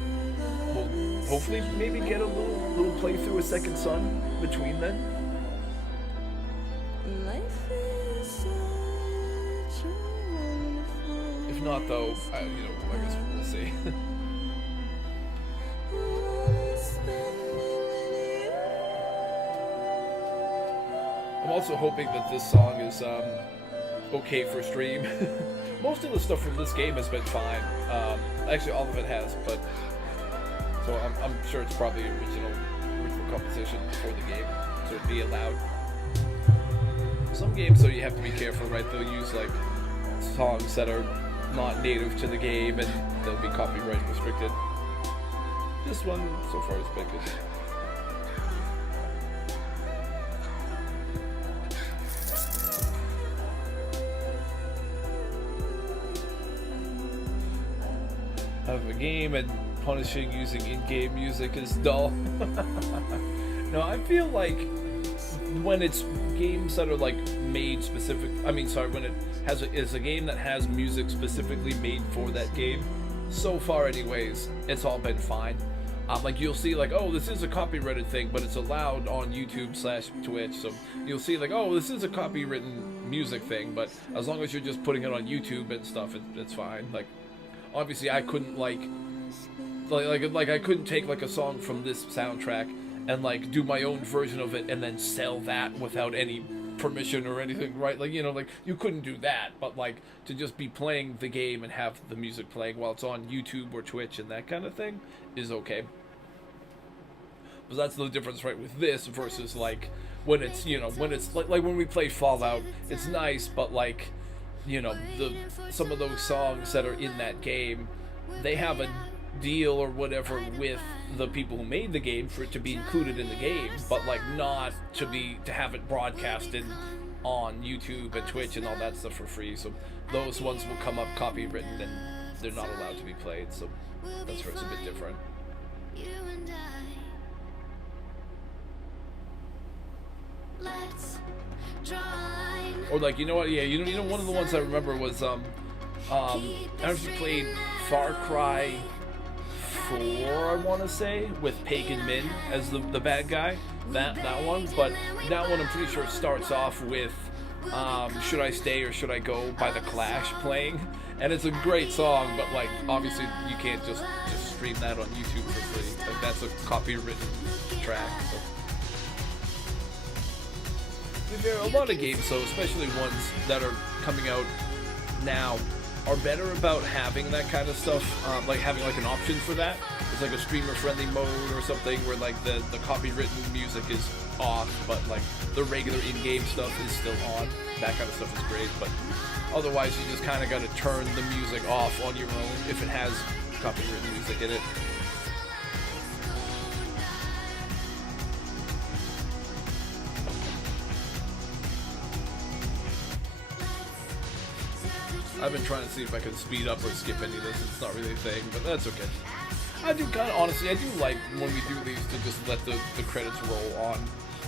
we'll hopefully maybe get a little playthrough of Second Son between then. If not, though, I guess we'll see. I'm also hoping that this song is okay for stream. Most of the stuff from this game has been fine. Actually, all of it has, but so I'm sure it's probably original composition for the game, so it'd be allowed. Some games, though, you have to be careful, right? They'll use like songs that are not native to the game, and they'll be copyright restricted. This one so far has been good. Of a game and punishing using in-game music is dull. No, I feel like when it's games that are like made specific, when it is a game that has music specifically made for that game, so far anyways, it's all been fine. Like you'll see like, oh, this is a copyrighted thing, but it's allowed on YouTube/Twitch, so you'll see like, oh, this is a copywritten music thing, but as long as you're just putting it on YouTube and stuff, it's fine. Like, obviously, I couldn't I couldn't take like a song from this soundtrack and like do my own version of it and then sell that without any permission or anything, right? Like, you know, like, you couldn't do that, but, like, to just be playing the game and have the music playing while it's on YouTube or Twitch and that kind of thing is okay. But that's the difference, right, with this versus, like, when it's, you know, when it's, like when we play Fallout, it's nice, but, like, you know, some of those songs that are in that game, they have a deal or whatever with the people who made the game for it to be included in the game, but like not to have it broadcasted on YouTube and Twitch and all that stuff for free. So those ones will come up copywritten and they're not allowed to be played. So that's where it's a bit different. Or like, you know what? Yeah, you know one of the ones I remember was I don't know if you played Far Cry 4, I want to say, with Pagan Min as the bad guy. That one, but that one I'm pretty sure starts off with Should I Stay or Should I Go by The Clash playing, and it's a great song, but like obviously you can't just stream that on YouTube for free. Like that's a copywritten track. So. There are a lot of games, so especially ones that are coming out now, are better about having that kind of stuff, like having like an option for that. It's like a streamer-friendly mode or something where like the copywritten music is off, but like the regular in-game stuff is still on. That kind of stuff is great, but otherwise you just kind of got to turn the music off on your own if it has copywritten music in it. I've been trying to see if I can speed up or skip any of this. It's not really a thing, but that's okay. I do kind of, honestly, I do like when we do these to just let the credits roll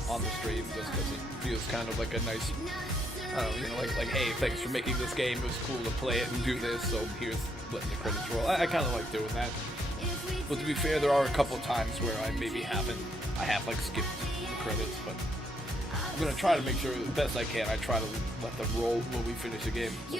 on the stream, just because it feels kind of like a nice, I don't know, you know, like hey, thanks for making this game. It was cool to play it and do this, so here's letting the credits roll. I kind of like doing that. But to be fair, there are a couple of times where I maybe I have like skipped the credits, but I'm gonna try to make sure the best I can. I try to let them roll when we finish the game. So.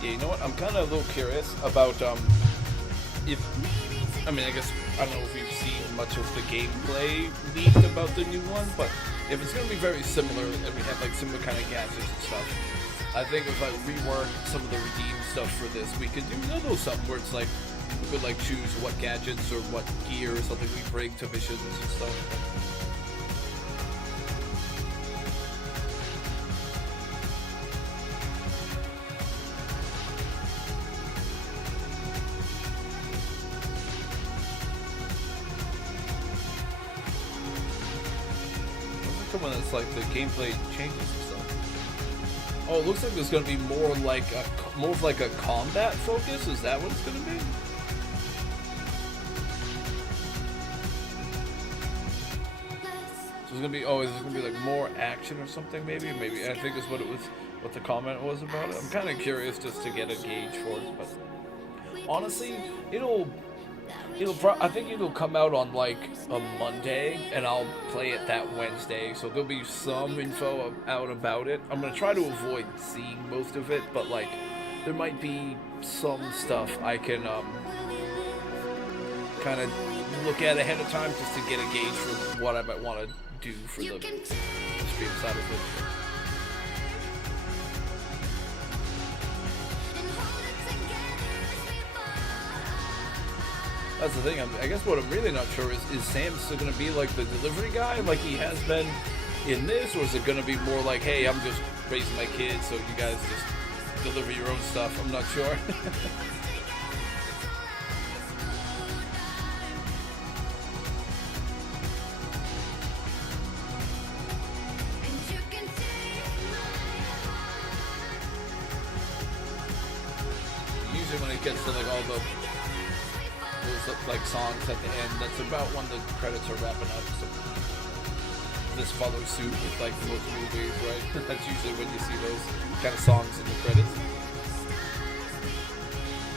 Yeah, you know what? I'm kind of a little curious about if, I mean, I guess, I don't know if you've seen much of the gameplay leaked about the new one, but if it's going to be very similar and we have like similar kind of gadgets and stuff, I think if I rework some of the redeem stuff for this, we could do a little something where it's like, we could like choose what gadgets or what gear or something we bring to missions and stuff. When it's like the gameplay changes and stuff. Oh, it looks like there's gonna be more of like a combat focus. Is that what it's gonna be? So it's gonna be is it gonna be like more action or something? Maybe I think is what the comment was about it. I'm kind of curious just to get a gauge for it, but honestly, I think it'll come out on like a Monday, and I'll play it that Wednesday. So there'll be some info out about it. I'm gonna try to avoid seeing most of it, but like there might be some stuff I can kind of look at ahead of time just to get a gauge for what I might want to do for the stream side of it. That's the thing. I guess what I'm really not sure is Sam still going to be like the delivery guy like he has been in this, or is it going to be more like, hey, I'm just raising my kids, so you guys just deliver your own stuff? I'm not sure. Usually when it gets to like all the like songs at the end, that's about when the credits are wrapping up. So this follows suit with like most movies, right? That's usually when you see those kind of songs in the credits.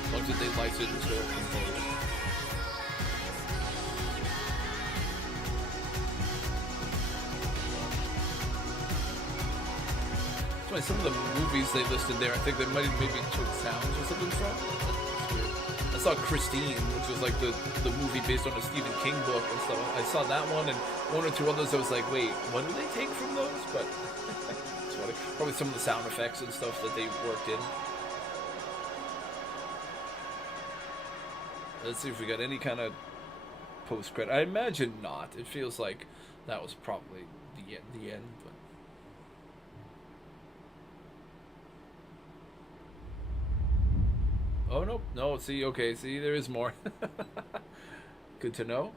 As long as they license or compose. That's why some of the movies they listed there, I think they might have maybe took sounds or something from. saw Christine, which was like the movie based on a Stephen King book and stuff. I saw that one and one or two others. I was like, wait, what do they take from those? But it's funny. Probably some of the sound effects and stuff that they worked in. Let's see if we got any kind of post-credit. I imagine not. It feels like that was probably the end. But oh, no. No, see, okay, see, there is more. Good to know.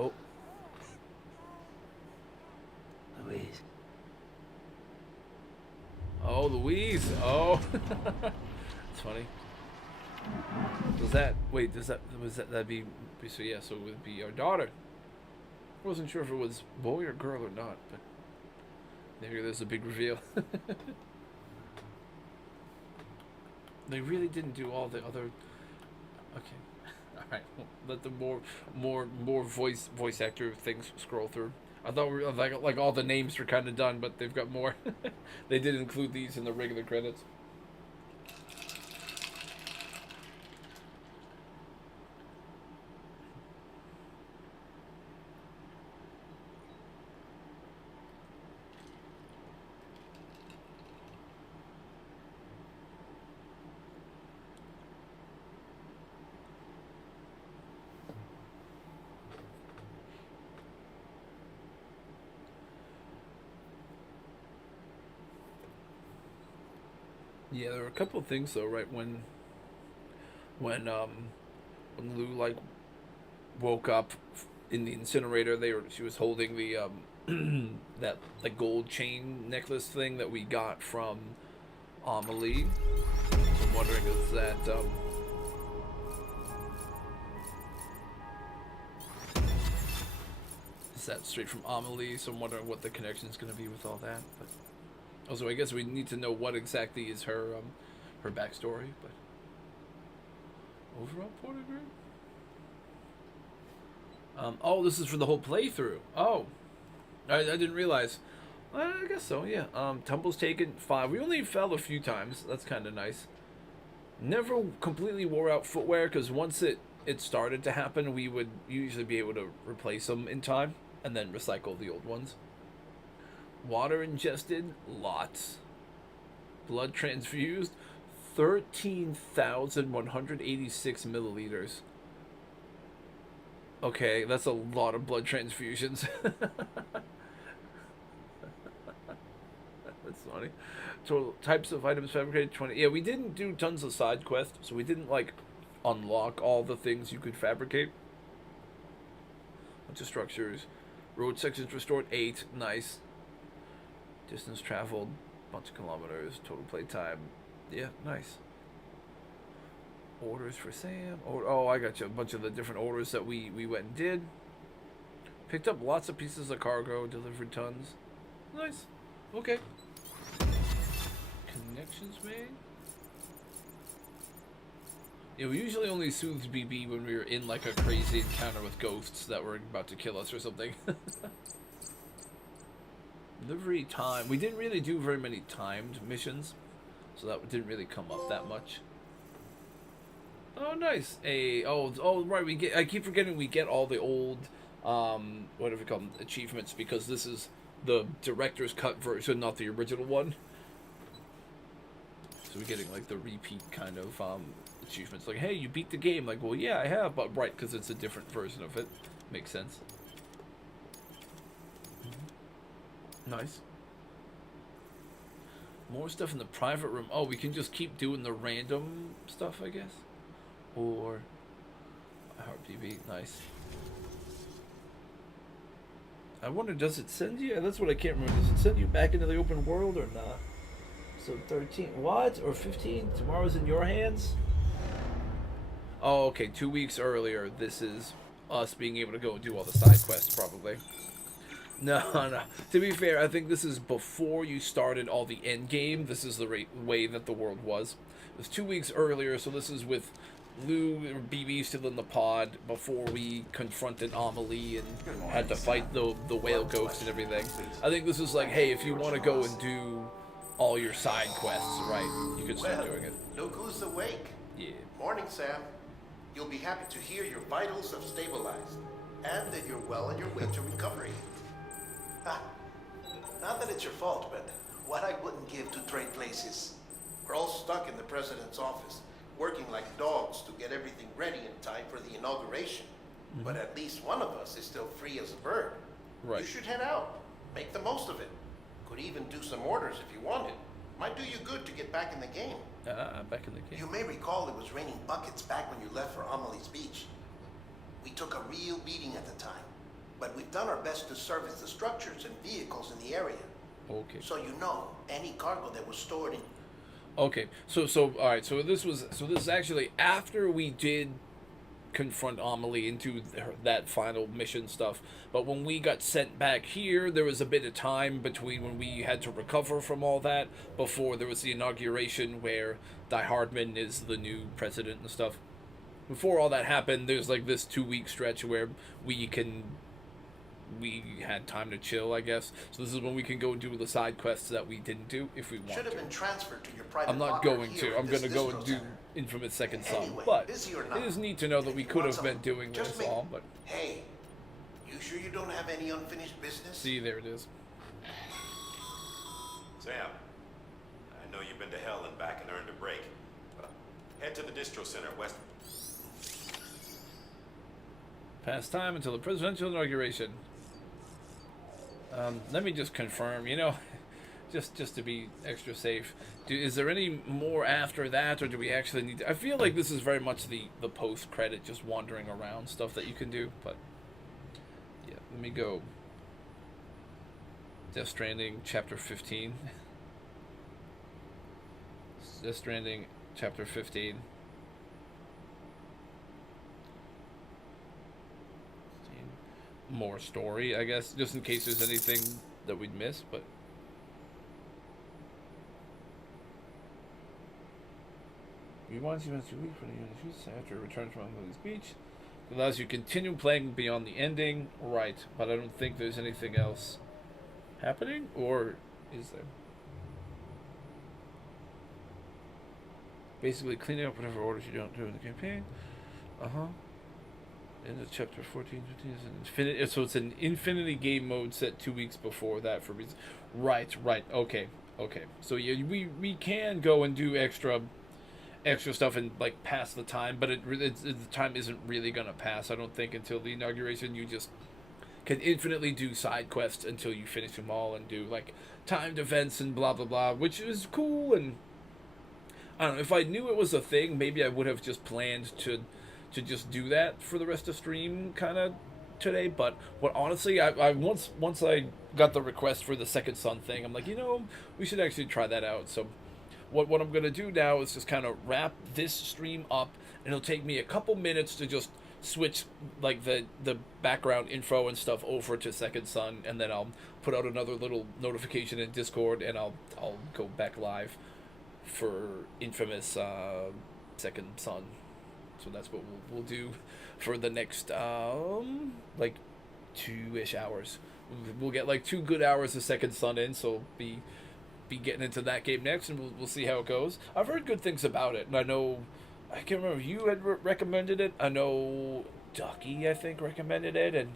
Oh. Louise. Oh, Louise. Oh. It's funny. Does that wait? Does that be? So yeah, so it would be our daughter. I wasn't sure if it was boy or girl or not, but there's a big reveal. They really didn't do all the other. Okay, all right. Let the more voice actor things scroll through. I thought we were like all the names were kind of done, but they've got more. They did include these in the regular credits. Yeah, there were a couple of things though, right when Lou like woke up in the incinerator, she was holding the that like gold chain necklace thing that we got from Amelie. So I'm wondering is that straight from Amelie? So I'm wondering what the connection is going to be with all that. But also, I guess we need to know what exactly is her backstory. But overall point of view. Oh, this is for the whole playthrough. Oh, I didn't realize. I guess so. Yeah. Tumbles taken 5. We only fell a few times. That's kind of nice. Never completely wore out footwear because once it started to happen, we would usually be able to replace them in time and then recycle the old ones. Water ingested, lots. Blood transfused, 13,186 milliliters. Okay, that's a lot of blood transfusions. That's funny. Total types of items fabricated 20. Yeah, we didn't do tons of side quests, so we didn't like unlock all the things you could fabricate. Bunch of structures. Road sections restored 8. Nice. Distance traveled, bunch of kilometers. Total play time. Yeah, nice. Orders for Sam. Oh, I got you. A bunch of the different orders that we went and did. Picked up lots of pieces of cargo. Delivered tons. Nice. Okay. Connections made. Yeah, we usually only soothed BB when we were in like a crazy encounter with ghosts that were about to kill us or something. Delivery time. We didn't really do very many timed missions, so that didn't really come up that much. Oh, nice. Oh, right. I keep forgetting we get all the old, whatever we call them, achievements, because this is the director's cut version, not the original one. So we're getting like the repeat kind of achievements. Like, hey, you beat the game. Like, well, yeah, I have, but right, because it's a different version of it. Makes sense. Nice. More stuff in the private room. Oh, we can just keep doing the random stuff, I guess. Or RPB. Nice. I wonder, does it send you? That's what I can't remember. Does it send you back into the open world or not? So 13. What? Or 15? Tomorrow's in your hands? Oh, okay. 2 weeks earlier. This is us being able to go and do all the side quests, probably. No. To be fair, I think this is before you started all the end game. This is the way that the world was. It was 2 weeks earlier, so this is with Lou or BB still in the pod before we confronted Amelie and had to fight the whale ghost and everything. I think this is like, hey, if you want to go and do all your side quests, right, you can start doing it. Look who's awake. Yeah. Morning, Sam. You'll be happy to hear your vitals have stabilized, and that you're well on your way to recovery. Ah, not that it's your fault, but what I wouldn't give to trade places. We're all stuck in the president's office, working like dogs to get everything ready in time for the inauguration. But at least one of us is still free as a bird. Right. You should head out. Make the most of it. Could even do some orders if you wanted. Might do you good to get back in the game. Back in the game. You may recall it was raining buckets back when you left for Amelie's Beach. We took a real beating at the time, but we've done our best to service the structures and vehicles in the area. Okay. So you know, any cargo that was stored in... Okay, so all right. So this is actually after we did confront Amelie and do that final mission stuff. But when we got sent back here, there was a bit of time between when we had to recover from all that before there was the inauguration where Die Hardman is the new president and stuff. Before all that happened, there's like this 2-week stretch where we had time to chill, I guess. So this is when we can go and do the side quests that we didn't do if we want Should have to. been transferred to your private I'm not locker going here to. at I'm this going to go distro and do center. Infamous Second Son. Anyway, But busy or it not, is neat to know that if we you could want have been something, doing just this all, but... Hey, you sure you don't have any unfinished business? See, there it is. Sam, I know you've been to hell and back and earned a break. Head to the distro center west. Past time until the presidential inauguration. Let me just confirm, just to be extra safe. Is there any more after that, or do we actually need to... I feel like this is very much the post-credit, just wandering around stuff that you can do, but... Yeah, let me go. Death Stranding, Chapter 15. Death Stranding, Chapter 15. More story, I guess, just in case there's anything that we'd miss, but... We want you to week for the unit after return from Amelie's Beach. It allows you to continue playing beyond the ending, right, but I don't think there's anything else happening, or is there? Basically, cleaning up whatever orders you don't do in the campaign. In the chapter 14, 15 is an infinity. So it's an infinity game mode set 2 weeks before that for reasons. Right. Okay. So yeah, we can go and do extra stuff and like pass the time, but the time isn't really gonna pass. I don't think until the inauguration. You just can infinitely do side quests until you finish them all and do like timed events and blah blah blah, which is cool. And I don't know, if I knew it was a thing, maybe I would have just planned to just do that for the rest of stream kind of today. But honestly, I once I got the request for the Second Son thing, I'm like, we should actually try that out. So what I'm gonna do now is just kind of wrap this stream up, and it'll take me a couple minutes to just switch like the background info and stuff over to Second Son, and then I'll put out another little notification in Discord, and I'll go back live for Infamous Second Son. So that's what we'll do for the next like 2-ish hours. We'll get like 2 good hours of Second Son in, so be getting into that game next, and we'll see how it goes. I've heard good things about it, and I can't remember if you had recommended it. I know Ducky, I think, recommended it, and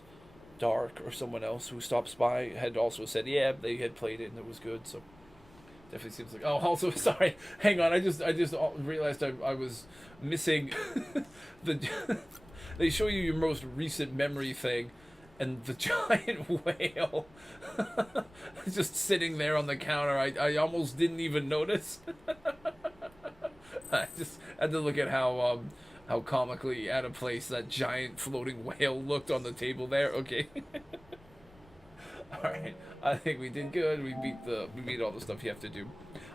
Dark or someone else who stops by had also said, yeah, they had played it and it was good. So definitely seems like... Oh, also, sorry, hang on, I just realized I was missing they show you your most recent memory thing, and the giant whale just sitting there on the counter. I almost didn't even notice. I just had to look at how comically out of place that giant floating whale looked on the table there. Okay. Alright, I think we did good. We beat all the stuff you have to do.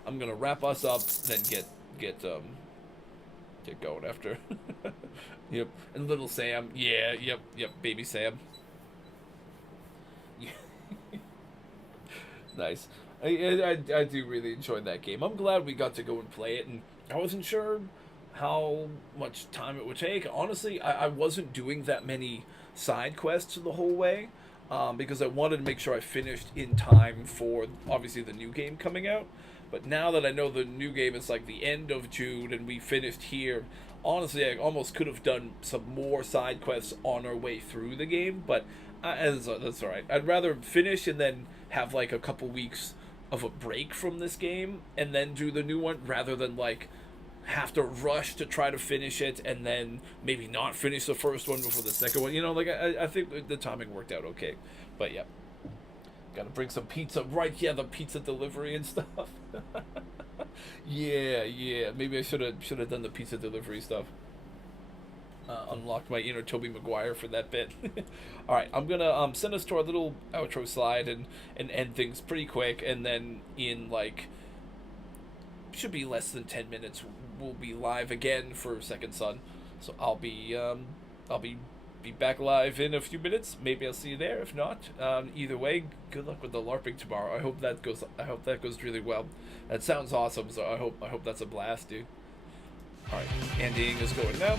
I'm gonna wrap us up, then get going after. Yep. And little Sam. Yeah, yep, baby Sam. Nice. I do really enjoy that game. I'm glad we got to go and play it, and I wasn't sure how much time it would take. Honestly, I wasn't doing that many side quests the whole way, because I wanted to make sure I finished in time for obviously the new game coming out. But now that I know the new game is like the end of June and we finished here, honestly, I almost could have done some more side quests on our way through the game. But that's all right. I'd rather finish and then have like a couple weeks of a break from this game and then do the new one, rather than like have to rush to try to finish it and then maybe not finish the first one before the second one. You know, like I think the timing worked out okay. But yeah, gotta bring some pizza, right? Yeah, the pizza delivery and stuff. yeah, maybe I should have done the pizza delivery stuff. Unlocked my inner Tobey Maguire for that bit. All right, I'm gonna send us to our little outro slide and end things pretty quick, and then in like should be less than 10 minutes we'll be live again for Second Son. So I'll be back live in a few minutes. Maybe I'll see you there. If not, either way, good luck with the LARPing tomorrow. I hope that goes really well. That sounds awesome. So I hope that's a blast, dude. All right, ending is going now.